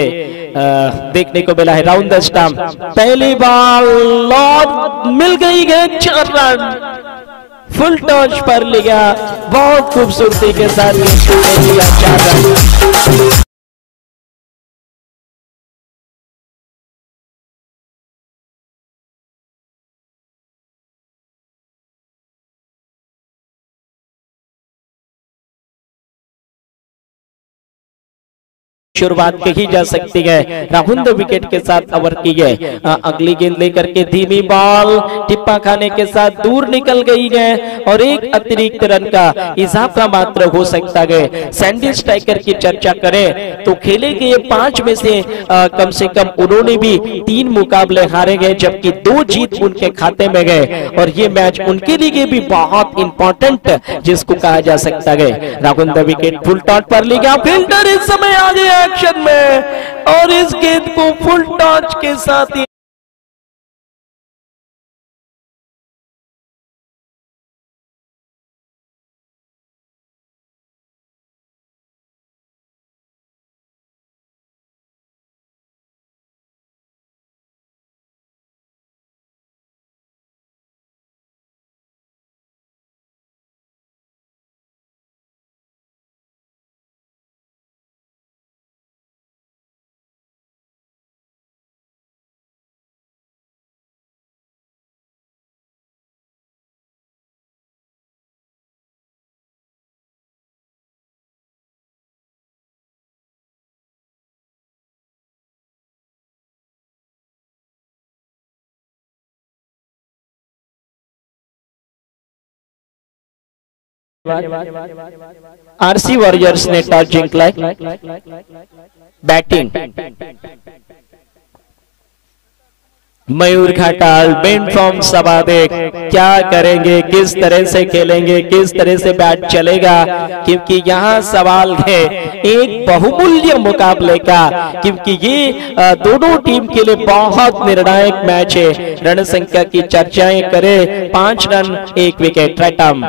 देखने को मिला है. राउंड द स्टंप पहली बॉल और मिल गई है 4 रन. फुल टॉस पर लिया, बहुत खूबसूरती के साथ लिया 4 रन. शुरुआत कही जा सकती है. राहुल विकेट के साथ ओवर की है. अगली गेंद लेकर के धीमी बॉल टिप्पा खाने के साथ दूर निकल गई है और एक अतिरिक्त रन का इजाफा मात्र हो सकता है. सैंडी स्ट्राइकर की चर्चा करें तो खेले गए 5 में से कम उन्होंने भी 3 मुकाबले हारे गए जबकि 2 जीत उनके खाते में गए और ये मैच उनके लिए भी बहुत इंपॉर्टेंट जिसको कहा जा सकता है. राहुल विकेट फुल टॉस पर लिया. फील्डर इस समय आ गया एक्शन में और इस गेंद को फुल टॉस के साथ ही आरसी वॉरियर्स ने टॉस जिंकलाय. Batting Mayur Ghatal man from सबादेक क्या करेंगे, किस तरह से खेलेंगे, किस तरह से बैट चलेगा क्योंकि यहाँ सवाल है एक बहुमूल्य मुकाबले का क्योंकि ये दोनों टीम के लिए बहुत निर्णायक मैच है. रन संख्या की चर्चाएं करें 5 रन 1 विकेट. रैटम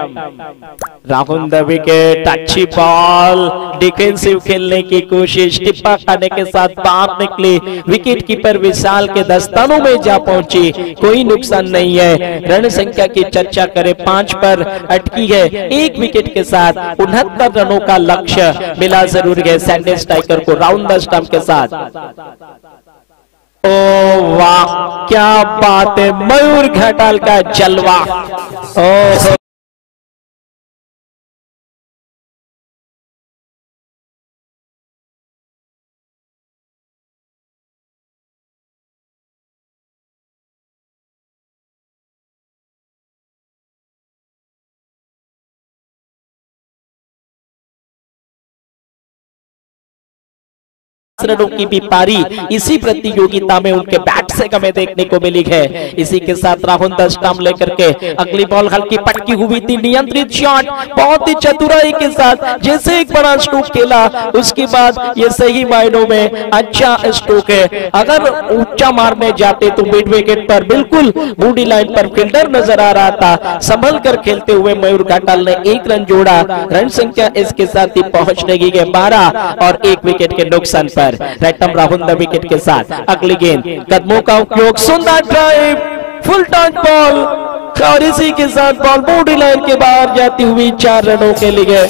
राहुल द विकेट. अच्छी बॉल डिफेंसिव खेलने की कोशिश टिप्पा खाने के साथ बाहर निकली. विकेट कीपर विशाल के दस्तानों में जा पहुंची. कोई नुकसान नहीं है. रन संख्या की चर्चा करें 5 पर अटकी है. 1 विकेट के साथ 69 रनों का लक्ष्य मिला जरूर है सैंडी स्ट्राइकर को राउंड द स्टंप के साथ. ओ वाह क्या बात है. मयूर घाटाल का जलवा. ओ रनों की भी पारी इसी प्रतियोगिता में उनके बैट से हमें देखने को मिली है. इसी के साथ राहुल द स्टंप लेकर के अगली बॉल हल्की पटकी हुई थी. नियंत्रित शॉट बहुत ही चतुराई के साथ जैसे एक बड़ा स्ट्रोक खेला उसके बाद ये सही मायनों में अच्छा स्ट्रोक है. अगर ऊंचा मारने जाते तो मिड विकेट पर बिल्कुल बूढ़ी लाइन पर फील्डर नजर आ रहा था. संभल कर खेलते हुए मयूर घाटाल ने 1 रन जोड़ा. रन संख्या इसके साथ ही पहुंच लगी है 12 और 1 विकेट के नुकसान पर. रैटम राहुल द विकेट के साथ अगली गेंद कदमों का उपयोग. सुंदर ड्राइव फुल टॉस बॉल और इसी के साथ बॉल बॉडी लाइन के बाहर जाती हुई 4 रनों के लिए.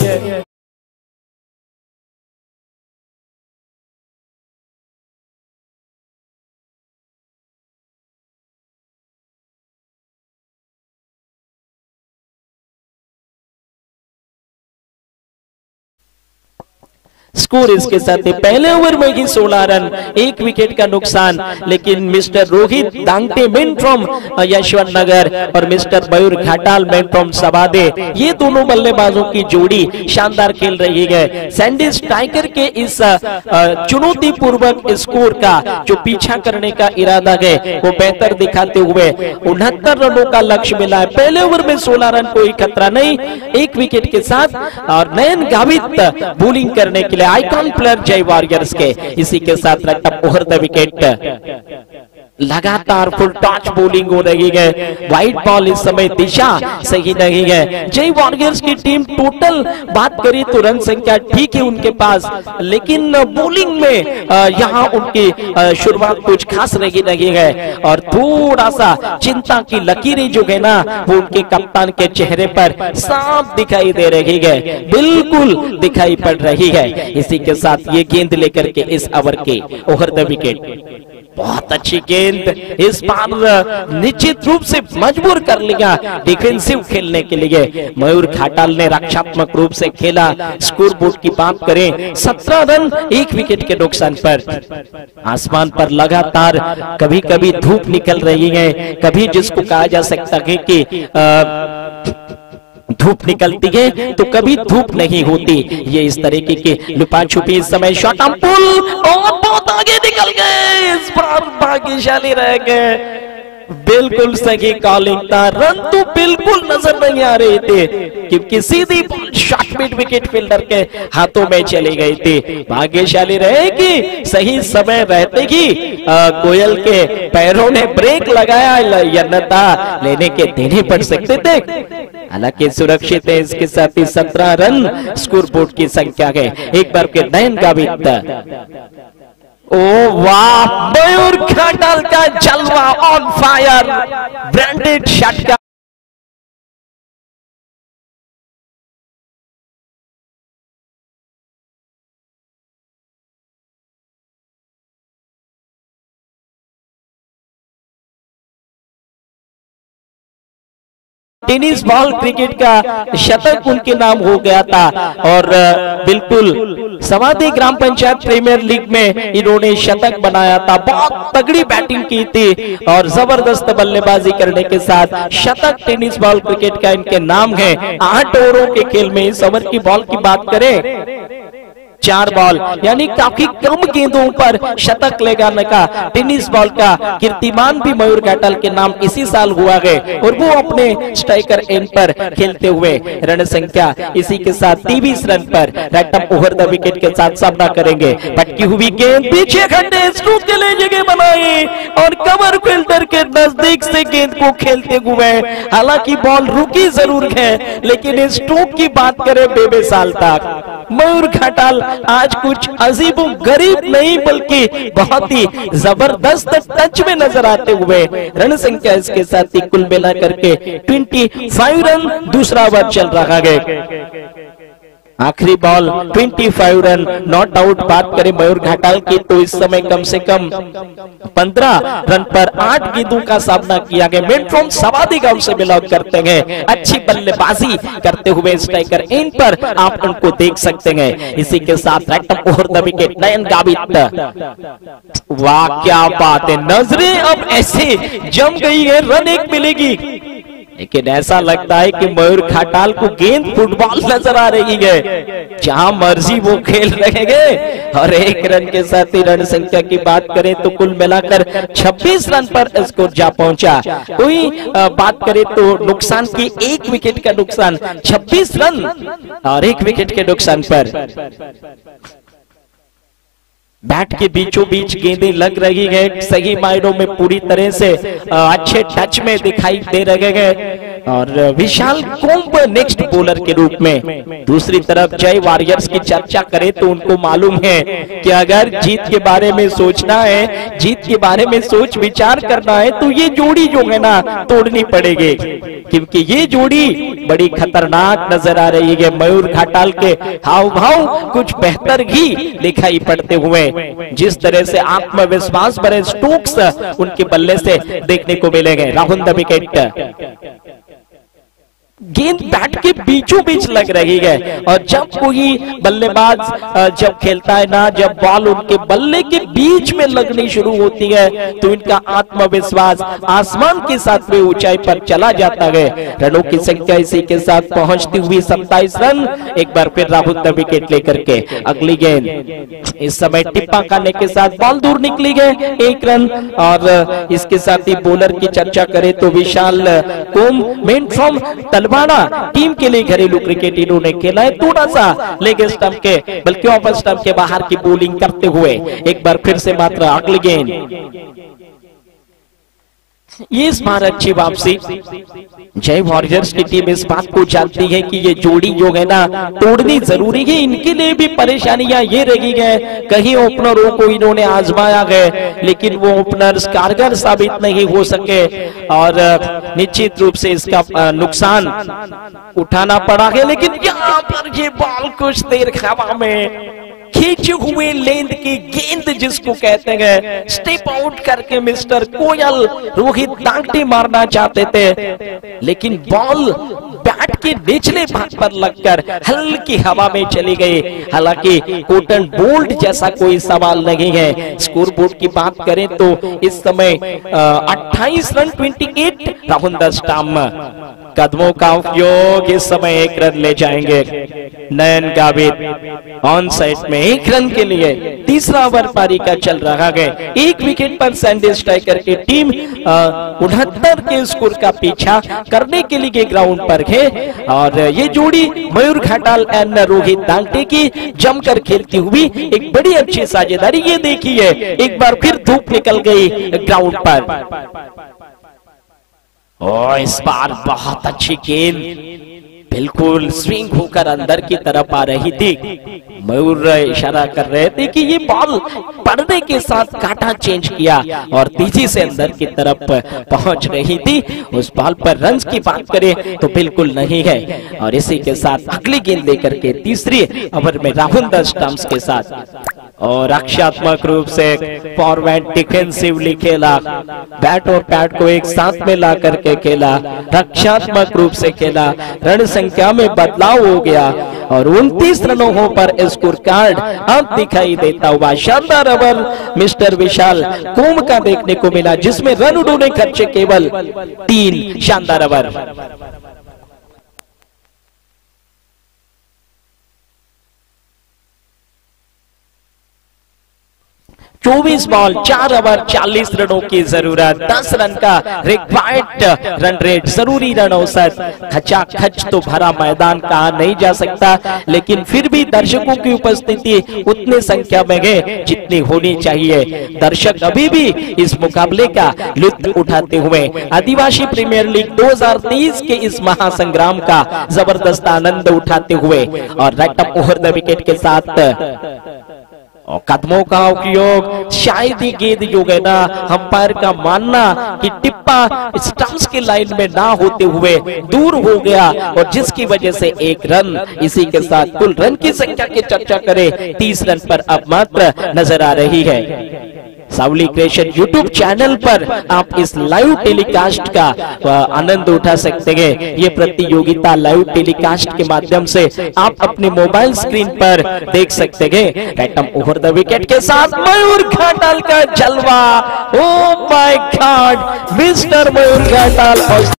स्कोर इसके साथ ही पहले ओवर में ही 16 रन, 1 विकेट का नुकसान। लेकिन mister Rohit Dangte man from Yashwant Nagar और mister Mayur Ghatal man from Sawade, ये दोनों बल्लेबाजों की जोड़ी शानदार खेल रही है। सैंडी स्ट्राइकर के इस चुनौती पूर्वक स्कोर का जो पीछा करने का इरादा है वो बेहतर दिखाते हुए 69 रनों का लक्ष्य मिला है। पहले ओवर में 16 रन, कोई खतरा नहीं, 1 विकेट के साथ। और नयन गावित बॉलिंग करने के लिए आइकॉन प्लेयर जय वॉरियर्स के, इसी के साथ रन ओवर द विकेट। लगातार फुल टॉच बॉलिंग हो रही है, वाइट बॉल इस समय दिशा सही नहीं है। जय वॉरियर्स की टीम टोटल बात करें तो रन संख्या ठीक है उनके पास, लेकिन बॉलिंग में यहाँ उनकी शुरुआत कुछ खास रही है और थोड़ा सा चिंता की लकीरें जो है ना वो उनके कप्तान के चेहरे पर साफ दिखाई दे रही है, बिल्कुल दिखाई पड़ रही है। इसी के साथ ये गेंद लेकर के इस ओवर के ओवर द विकेट, बहुत अच्छी गेंद, इस बार निश्चित रूप से मजबूर कर लिया डिफेंसिव खेलने के लिए। मयूर घाटाल ने रक्षात्मक रूप से खेला। स्कोर बोर्ड की बात करें 17 रन, 1 विकेट के नुकसान पर। आसमान पर लगातार कभी कभी धूप निकल रही है, कभी जिसको कहा जा सकता है कि धूप निकलती है तो कभी धूप नहीं होती। ये इस तरीके की लुपा छुपी इस समय शॉट ऑन पुल और बहुत आगे निकल गए, इस बार भाग्यशाली रह गए। बिल्कुल सही कॉलिंग था, रन तो बिल्कुल नजर नहीं आ रहे थे क्योंकि सीधी शॉट मिड विकेट फील्डर के हाथों में चली गई थी। भाग्यशाली रहे कि सही समय रहते ही कोयल के पैरों ने ब्रेक लगाया, अन्यथा लेने के देने पड़ सकते थे। हालांकि सुरक्षित है। इसके साथ ही 17 रन स्कोर बोर्ड की संख्या है। एक बार के नयन गावित, ओ वाह, मयूर घाटाल का जलवा ऑन फायर, ब्रांडेड शॉट का टेनिस बॉल क्रिकेट का शतक उनके नाम हो गया था और बिल्कुल सवादी ग्राम पंचायत प्रीमियर लीग में इन्होंने शतक बनाया था। बहुत तगड़ी बैटिंग की थी और जबरदस्त बल्लेबाजी करने के साथ शतक टेनिस बॉल क्रिकेट का इनके नाम है। 8 ओवरों के खेल में इस ओवर की बॉल की बात करें 4 बॉल, यानी काफी कम गेंदों पर शतक लगाने का टेनिस बॉल का कीर्तिमान भी मयूर घाटाल के नाम इसी साल हुआ है और वो अपने स्ट्राइकर एंड पर खेलते हुए रन संख्या इसी के साथ 23 रन पर रन ओवर द विकेट के साथ सामना करेंगे। भटकी हुई गेंद पीछे खंडे स्ट्रोक के लिए जगह बनाई और कवर फील्डर के नजदीक से गेंद को खेलते हुए, हालांकि बॉल रुकी जरूर है लेकिन स्ट्रोक की बात करें बेमिसाल तक। मयूर घाटाल आज कुछ अजीब गरीब नहीं बल्कि बहुत ही जबरदस्त टच में नजर आते हुए रन संख्या इसके साथ ही कुल मिला करके 25 रन दूसरा ओवर चल रहा है। आखिरी बॉल 25 रन नॉट आउट। बात करें मयूर घाटाल की तो इस समय कम से कम 15 रन पर 8 गेंदों का सामना किया गया। मेन फ्रॉम सवादी गांव से बिलोंग करते हैं, अच्छी बल्लेबाजी करते हुए स्ट्राइकर इन पर आप उनको देख सकते हैं। इसी के साथ रन ओवर द विकेट नयन गावित। वाह क्या बात है, नजरें अब ऐसे जम गई है, रन 1 मिलेगी लेकिन ऐसा लगता है कि मयूर घाटाल को गेंद फुटबॉल नजर आ रही है, जहां मर्जी वो खेल रहे हैं। और 1 रन के साथ ही रन संख्या की बात करें तो कुल मिलाकर 26 रन पर स्कोर जा पहुंचा। कोई बात करें तो नुकसान की 1 विकेट का नुकसान, 26 रन और 1 विकेट के नुकसान पर बैट के बीचों बीच गेंदें लग रही है, सही मायनों में पूरी तरह से अच्छे टच में दिखाई दे रहे हैं और विशाल कोम्ब नेक्स्ट बॉलर के रूप में। दूसरी तरफ जय वॉरियर्स की चर्चा करें तो उनको मालूम है कि अगर जीत के बारे में सोचना है, जीत के बारे में सोच विचार करना है तो ये जोड़ी जो है ना तोड़नी पड़ेगी, क्योंकि ये जोड़ी बड़ी खतरनाक नजर आ रही है। मयूर घाटाल के हाव भाव कुछ बेहतर ही दिखाई पड़ते हुए, जिस तरह से आत्मविश्वास भरे स्ट्रोक्स उनके बल्ले से देखने को मिलेंगे। राहुल द विकेट गेंद बैट के बीचों बीच लग रही है। और जब कोई बल्लेबाज जब खेलता है ना, जब बॉल उनके बल्ले के बीच में लगनी शुरू होती है तो इनका आत्मविश्वास आसमान के साथ में ऊंचाई पर चला जाता है। रनों की संख्या इसी के साथ पहुंचती हुई 27 रन। एक बार फिर राहुल द विकेट लेकर के अगली गेंद, इस समय टिप्पा खाने के साथ बॉल दूर निकली गए, 1 रन। और इसके साथ ही बॉलर की चर्चा करें तो विशाल कोम मेन फ्रॉम तलवाड़ा टीम के लिए घरेलू क्रिकेट इन्होंने खेला है। थोड़ा सा लेग स्टंप के बल्कि ऑफ स्टंप के बाहर की बॉलिंग करते हुए एक बार फिर से मात्र अगली गेंद, ये इस बार अच्छी वापसी। जय वॉरियर्स की टीम इस बात को जानती है कि ये जोड़ी जो है ना तोड़नी जरूरी है। इनके लिए भी परेशानियां ये रही है, कहीं ओपनरों को इन्होंने आजमाया गया लेकिन वो ओपनर्स कारगर साबित नहीं हो सके और निश्चित रूप से इसका नुकसान उठाना पड़ा है। लेकिन यहाँ पर ये बॉल कुछ देर हवा में खींचे हुए लेंथ की गेंद जिसको कहते हैं, स्टेप आउट करके मिस्टर कोयल रोहित दांगटे मारना चाहते थे लेकिन बॉल बैट के निचले भाग पर लगकर हल्की हवा में चली गई। हालांकि कॉटन बोल्ट जैसा कोई सवाल नहीं है। स्कोर बोर्ड की बात करें तो इस समय 28 रन 28 राहुल द स्टंप। कदमों का उपयोग इस समय 1 रन ले जाएंगे नयन गावित ऑन साइड में 1 रन के लिए। तीसरा ओवर पारी का चल रहा है, 1 विकेट पर सैंडी स्ट्राइकर की टीम 69 के स्कोर का पीछा करने के लिए ग्राउंड पर है। और ये जोड़ी मयूर घाटाल एंड रोहित दांगटे की जमकर खेलती हुई एक बड़ी अच्छी साझेदारी। ये देखिए एक बार फिर धूप निकल गई ग्राउंड पर और इस बार बहुत अच्छी गेंद बिल्कुल स्विंग होकर अंदर की तरफ आ रही थी। मयूर इशारा कर रहे थे कि ये बॉल पड़ने के साथ कांटा चेंज किया और तेजी से अंदर की तरफ पहुंच रही थी। उस बॉल पर रन्स की बात करें तो बिल्कुल नहीं है। और इसी के साथ अगली गेंद लेकर के तीसरी ओवर में राहुल द स्टंप्स के साथ और रक्षात्मक रूप से फॉरवर्ड डिफेंसिवली खेला, बैट और पैड को एक साथ में ला करके खेला, रक्षात्मक रूप से खेला। रन संख्या में बदलाव हो गया और 29 रनों पर स्कोर कार्ड अब दिखाई देता हुआ शानदार ओवर मिस्टर विशाल कोम का देखने को मिला जिसमें रन उन्होंने खर्चे केवल 3। शानदार ओवर। 24 बॉल 4 ओवर 40 रनों की जरूरत, 10 रन का रिक्वायर्ड रन रेट, जरूरी रन औसत। खचाखच तो भरा मैदान कहा नहीं जा सकता लेकिन फिर भी दर्शकों की उपस्थिति उतने संख्या में है जितनी होनी चाहिए। दर्शक अभी भी इस मुकाबले का लुत्फ उठाते हुए आदिवासी प्रीमियर लीग 2023 के इस महासंग्राम का जबरदस्त आनंद उठाते हुए और right up over the wicket के साथ और कदमों का उपयोग, शायद ही गेंद जो है ना अंपायर का मानना कि टिप्पा स्टंप्स के लाइन में ना होते हुए दूर हो गया और जिसकी वजह से 1 रन। इसी के साथ कुल रन की संख्या की चर्चा करें 30 रन पर अब मात्र नजर आ रही है। सावली क्रिएशन यूट्यूब चैनल पर आप इस लाइव टेलीकास्ट का आनंद उठा सकते हैं। ये प्रतियोगिता लाइव टेलीकास्ट के माध्यम से आप अपने मोबाइल स्क्रीन पर देख सकते हैं। राइटम ओवर द विकेट के साथ मयूर घाटाल का जलवा। Oh my God, mister Mayur Ghatal और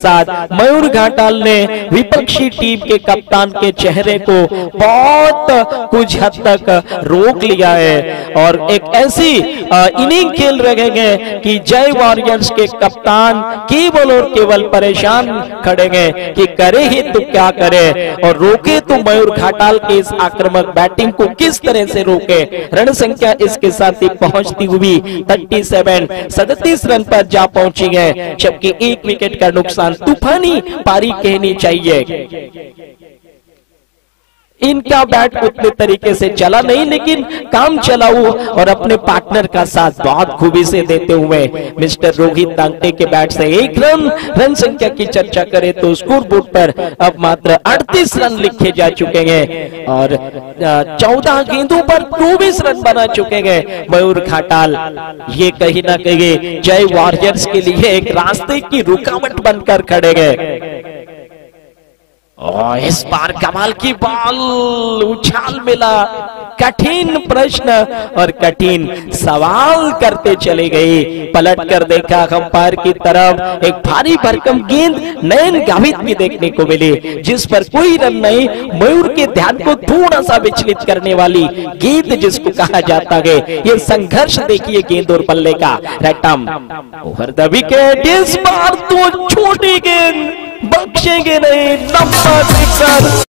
साथ मयूर घाटाल ने विपक्षी टीम के कप्तान के चेहरे को बहुत कुछ हद तक रोक लिया है और एक ऐसी इनिंग खेल रहे हैं कि जय वॉरियर्स के कप्तान केवल और केवल परेशान खड़े हैं कि करे ही तो क्या करे और रोके तो मयूर घाटाल के इस आक्रामक बैटिंग को किस तरह से रोके। रन संख्या इसके साथ ही पहुंचती हुई 37 रन पर जा पहुंची है जबकि 1 विकेट का नुकसान। तूफानी पारी कहनी चाहिए। इनका बैट उतने तरीके से चला नहीं, लेकिन काम चला वो और अपने पार्टनर का साथ बहुत खूबी से देते हुए मिस्टर रोहित तांगटे के बैट से 1 रन। रन संख्या की चर्चा करें तो स्कोर बोर्ड पर अब मात्र 38 रन लिखे जा चुके हैं और 14 गेंदों पर 24 रन बना चुके हैं मयूर घाटाल। ये कहीं ना कहीं जय वॉरियर्स के लिए एक रास्ते की रुकावट बनकर खड़े गए। और इस बार कमाल की बॉल, उछाल मिला, कठिन प्रश्न और कठिन सवाल करते चले गए। पलट कर देखा अंपायर की तरफ, एक भारी भरकम गेंद नयन गावित भी देखने को मिली जिस पर कोई रन नहीं। मयूर के ध्यान को थोड़ा सा विचलित करने वाली गेंद जिसको कहा जाता है, ये संघर्ष देखिए गेंद और बल्ले का। रैटम ओवर द विकेट, इस बार तो छोटी गेंद बख्शेंगे नहीं, नंबर 6।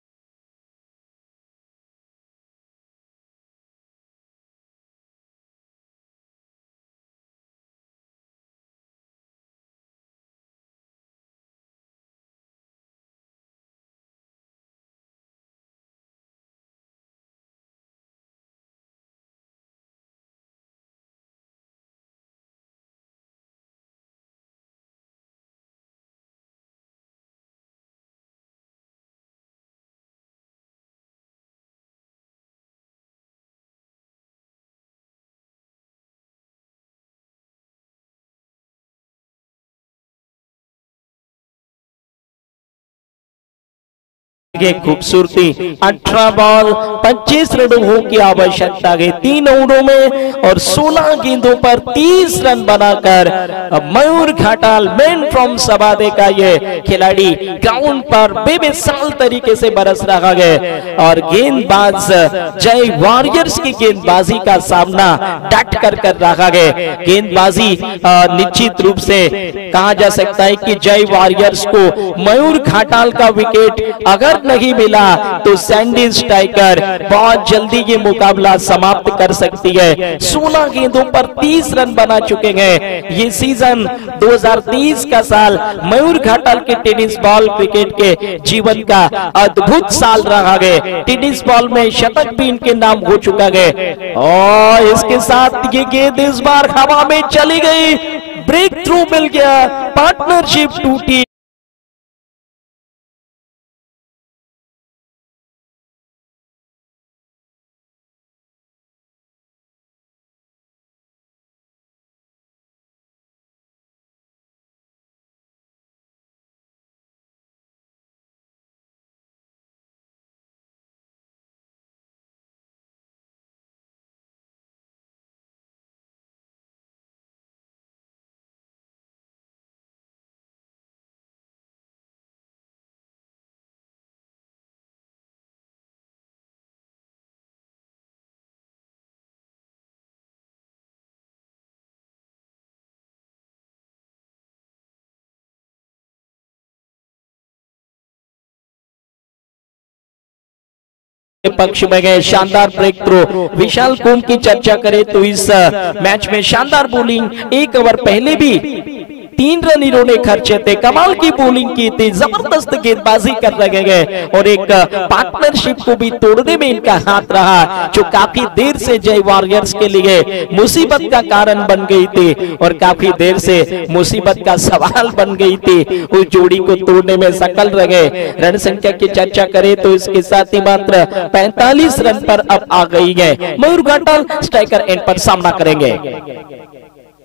खूबसूरती 18 बॉल 25 रनों की आवश्यकता है 3 ओवरों में और 16 गेंदों पर 30 रन बनाकर अब मयूर घाटाल मैन फ्रॉम सबादे का ये खिलाड़ी ग्राउंड पर बेमिसाल तरीके से बरस रहा है और गेंदबाज जय वॉरियर्स की गेंदबाजी का सामना डट कर रहा है। गेंदबाजी निश्चित रूप से कहा जा सकता है कि जय वॉरियर्स को मयूर घाटाल का विकेट अगर नहीं मिला तो सैंडी स्ट्राइकर बहुत जल्दी ये मुकाबला समाप्त कर सकती है। 16 गेंदों पर 30 रन बना चुके हैं। ये सीजन 2030 का साल मयूर घाटाल के टेनिस बॉल क्रिकेट के जीवन का अद्भुत साल रहा है। टेनिस बॉल में शतक भी इनके नाम हो चुका है और इसके साथ ये गेंद इस बार हवा में चली गई, ब्रेक थ्रू मिल गया, पार्टनरशिप टूटी। पक्ष में गए शानदार ब्रेक थ्रो। विशाल कोम की चर्चा करें तो इस मैच में शानदार बॉलिंग, 1 ओवर पहले भी 3 रन इन्होंने खर्चे थे, कमाल की बॉलिंग की थी, जबरदस्त गेंदबाजी कर रहे गए और एक पार्टनरशिप को भी तोड़ने में इनका हाथ रहा जो काफी देर से जय वॉरियर्स के लिए मुसीबत का कारण बन गई थी और काफी देर से मुसीबत का सवाल बन गई थी। उस जोड़ी को तोड़ने में सफल रहे। रन संख्या की चर्चा करें तो इसके साथ ही मात्र 45 रन पर अब आ गई है। मयूर घाटाल स्ट्राइकर एंड पर सामना करेंगे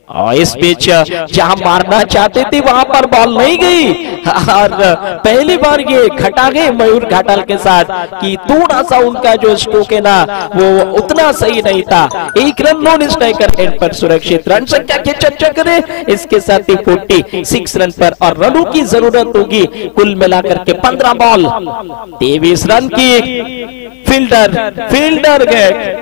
और इस बीच जहां मारना चाहते थे वहां पर बॉल नहीं गई और पहली बार ये घटा गए मयूर घाटाल के साथ कि थोड़ा सा उनका जो स्ट्रोक है ना वो उतना सही नहीं था। 1 रन नॉन स्ट्राइकर एंड पर सुरक्षित। रन संख्या की चर्चा करें इसके साथ ही 46 रन पर और रनों की जरूरत होगी कुल मिलाकर के 15 बॉल 23 रन की। फील्डर गए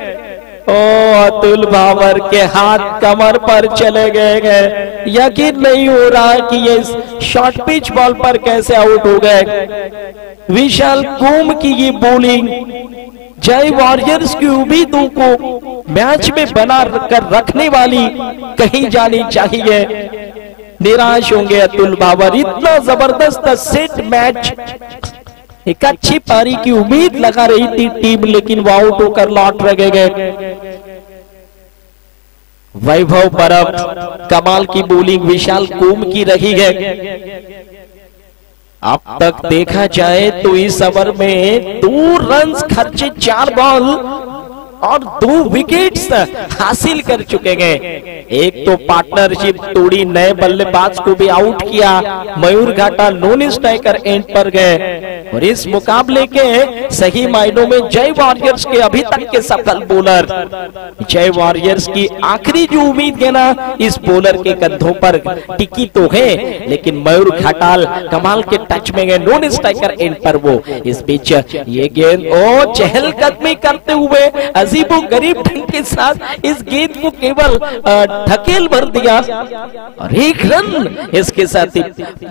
ओ अतुल भावर के हाथ कमर पर चले गए हैं। यकीन नहीं हो रहा कि ये शॉर्ट पिच बॉल पर कैसे आउट हो गए। विशाल कोम की ये बॉलिंग जय वॉरियर्स की उम्मीदों को मैच में बना कर रखने वाली कहीं जानी चाहिए। निराश होंगे अतुल भावर। इतना जबरदस्त सेट मैच एक अच्छी पारी की उम्मीद लगा रही थी टीम, लेकिन वो आउट होकर लौट रह गए। वैभव परब कमाल की बॉलिंग विशाल कोम की रही है। अब तक देखा जाए तो इस ओवर में 2 रन्स खर्चे, 4 बॉल और 2 विकेट्स हासिल कर चुके हैं। एक तो पार्टनरशिप तोड़ी, नए बल्लेबाज को भी आउट किया। मयूर घाटा नॉन स्ट्राइकर एंड पर गए और इस मुकाबले के सही मायनों में जय वॉरियर्स के अभी तक के सफल बॉलर, जय वॉरियर्स की आखिरी जो उम्मीद है ना इस बॉलर के कंधों पर टिकी तो है, लेकिन मयूर घाटाल कमाल के टच में गए नॉन स्ट्राइकर एंड पर। वो इस बीच ये गेंद ओ चहलकदमी करते हुए अजीबो गरीब ढंग के साथ इस गेंद को केवल ढकेल भर दिया और 1 रन। इसके साथ ही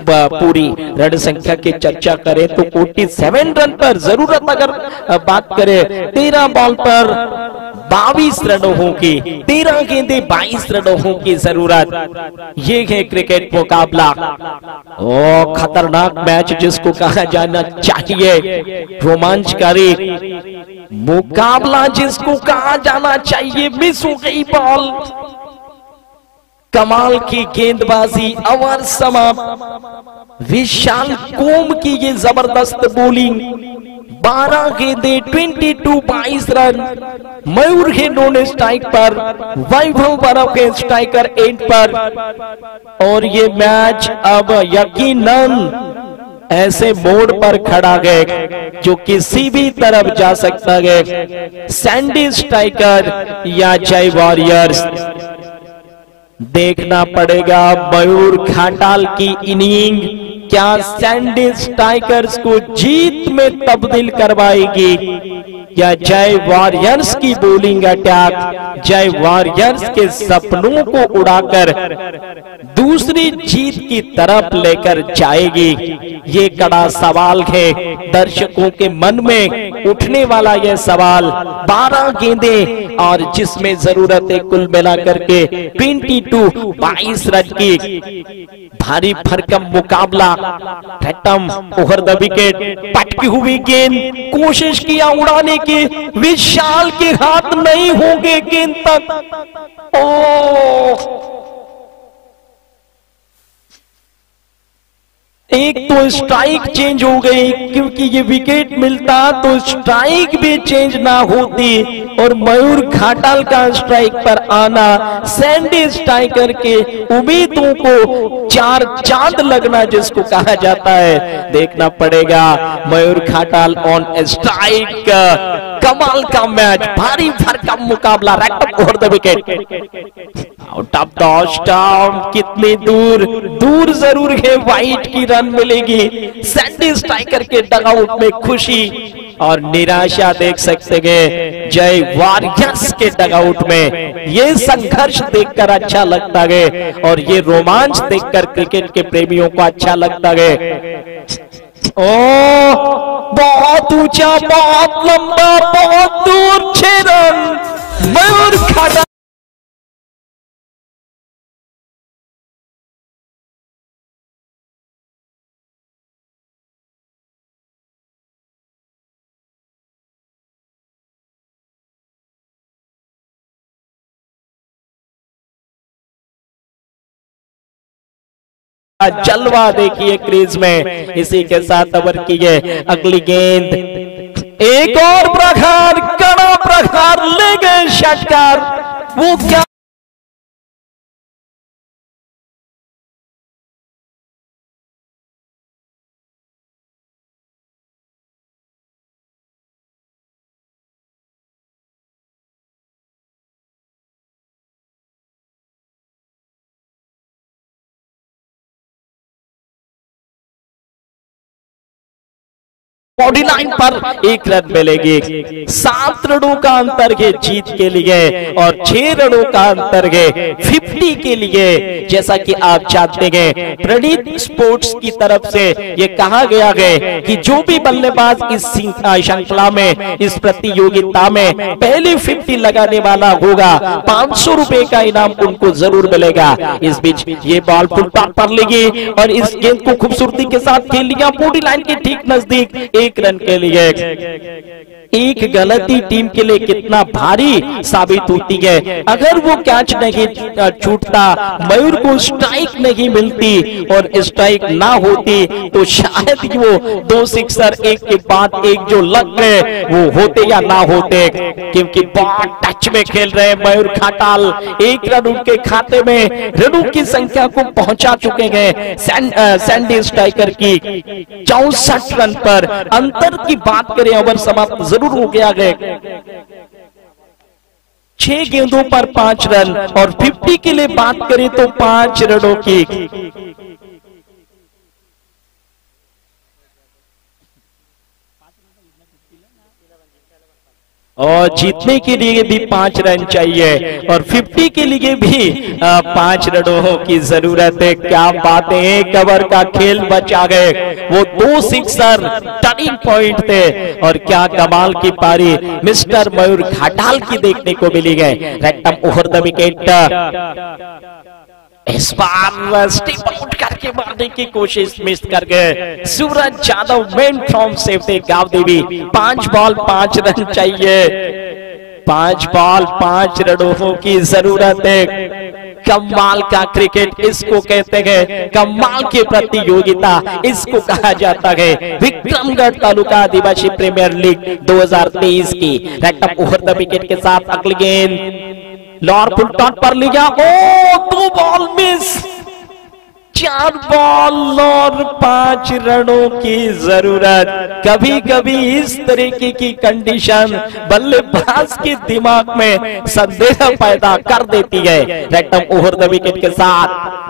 पूरी रन संख्या की चर्चा करें तो 47 रन पर जरूरत अगर बात करें 13 बॉल पर 22 रनों की, 13 गेंदे 22 रनों की जरूरत। ये है क्रिकेट मुकाबला। ओ खतरनाक मैच जिसको कहा जाना चाहिए, रोमांचकारी मुकाबला जिसको कहा जाना चाहिए। मिस हो गई बॉल, कमाल की गेंदबाजी, ओवर समाप्त। विशाल कोम की ये जबरदस्त बॉलिंग, 12 गेंदे 22 रन। मयूर के नॉन स्ट्राइक पर, वैभव परब के स्ट्राइकर एंड पर। और ये मैच अब यकीनन ऐसे मोड़ पर खड़ा है जो किसी भी तरफ जा सकता है, सैंडी स्ट्राइकर या जय वॉरियर्स। देखना पड़ेगा मयूर घाटाल की इनिंग क्या सैंडी स्ट्राइकर्स को जीत में तब्दील करवाएगी या जय वॉरियर्स की बॉलिंग अटैक जय वॉरियर्स के सपनों को उड़ाकर दूसरी जीत की तरफ लेकर जाएगी। ये कड़ा सवाल है, दर्शकों के मन में उठने वाला यह सवाल। 12 गेंदे और जिसमें जरूरत है कुल मिलाकर के 22 रन की। भारी भरकम मुकाबला, रैटम ओवर द विकेट, पटकी हुई गेंद, कोशिश किया उड़ाने की, विशाल के हाथ नहीं होंगे गेंद तक। ओ एक तो स्ट्राइक चेंज हो गई, क्योंकि ये विकेट मिलता तो स्ट्राइक भी चेंज ना होती और मयूर घाटाल का स्ट्राइक पर आना सैंडी स्ट्राइकर के उम्मीदों को 4 चांद लगना जिसको कहा जाता है। देखना पड़ेगा मयूर घाटाल ऑन स्ट्राइक। कमाल का मैच, भारी भरकम मुकाबला, right arm over the wicket, out of the stump. कितनी दूर दूर जरूर है, वाइट की रन मिलेगी। सैंडी स्ट्राइकर के डगआउट में खुशी और निराशा देख सकते हैं जय वॉरियर्स के डगआउट में। ये संघर्ष देखकर अच्छा लगता है और ये रोमांच देखकर क्रिकेट के प्रेमियों को अच्छा लगता है। ओ बहुत ऊंचा, बहुत लंबा, बहुत दूर, 6 रन मयूर घाटाल। जलवा देखिए क्रीज में। इसी के साथ ओवर की है अगली गेंद, एक और प्रहार, कड़ा प्रहार, ले गए षटकार। वो क्या बॉडी लाइन पर 1 रन मिलेगी। 7 रनों का अंतर है जीत के लिए और 6 रनों का अंतर है 50 के लिए। जैसा कि आप जानते हैं प्रणीत स्पोर्ट्स की तरफ से ये कहा गया है कि जो भी बल्लेबाज इस श्रृंखला में, इस प्रतियोगिता में पहले 50 लगाने वाला होगा 500 रुपए का इनाम उनको जरूर मिलेगा। इस बीच ये बॉल फुल टॉप पर लगी और इस गेंद को खूबसूरती के साथ खेल लिया बॉडी लाइन के ठीक नजदीक। 1 रन के लिए। एक गलती टीम के लिए कितना भारी साबित होती है। अगर वो कैच नहीं छूटता, मयूर को स्ट्राइक नहीं मिलती और स्ट्राइक ना होती तो शायद ही वो 2 सिक्सर एक के बाद एक जो लग गए वो होते या ना होते, क्योंकि बॉल टच में खेल रहे हैं मयूर खटाल। 1 रन उनके खाते में रनों की संख्या को पहुंचा चुके हैं सैंडी स्ट्राइकर की 64 रन पर। अंतर की बात करें, ओवर समाप्त जरूर हो गया है। 6 गेंदों पर 5 रन और 50 के लिए बात करें तो 5 रनों की। और जीतने के लिए भी 5 रन चाहिए और 50 के लिए भी 5 रनों की जरूरत है। क्या बात है, 1 ओवर का खेल बचा गए, वो 2 सिक्सर टर्निंग पॉइंट थे और क्या कमाल की पारी मिस्टर मयूर खटाल की देखने को मिली है। रैंडम ओवर द विकेट, इस बार स्टेप आउट करके मारने की कोशिश मिस कर गए Suraj Yadav. Main from safety गांव देवी। 5 बॉल 5 रन चाहिए, 5 बॉल 5 रनों की जरूरत है। कमाल का क्रिकेट इसको कहते हैं, कमाल की प्रतियोगिता इसको कहा जाता है। विक्रमगढ़ तालुका आदिवासी प्रीमियर लीग 2023 की। रैंडम ओवर द विकेट के साथ अगली गेंद लॉर फुल टॉट पर लिया। ओ 2 बॉल मिस, 4 बॉल और 5 रनों की जरूरत। कभी कभी इस तरीके की कंडीशन बल्लेबाज के दिमाग में संदेह पैदा कर देती है। रैंडम ओवर द विकेट के साथ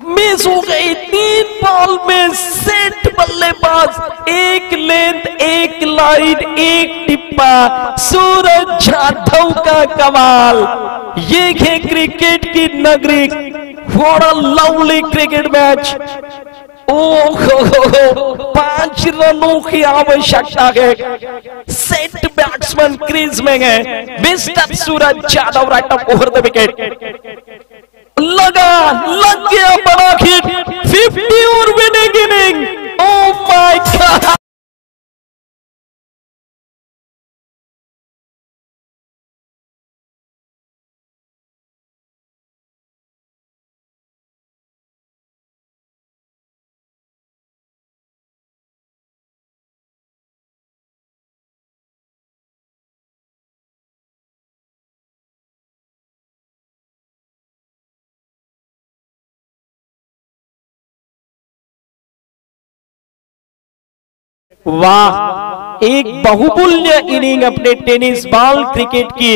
मिस हो गई। 3 बॉल में सेट बल्लेबाज, 1 लेंथ 1 लाइन 1 टिप्पा। सूरज यादव का कमाल। ये है क्रिकेट की नगरी। What a lovely cricket match. ओहो 5 रनों की आवश्यकता है। सेट बैट्समैन क्रीज में है mister Suraj Yadav. Right of over the wicket लग गया बड़ा हिट, 50 और winning inning. Oh my God. वाह, एक बहुमूल्य इनिंग अपने टेनिस बॉल क्रिकेट की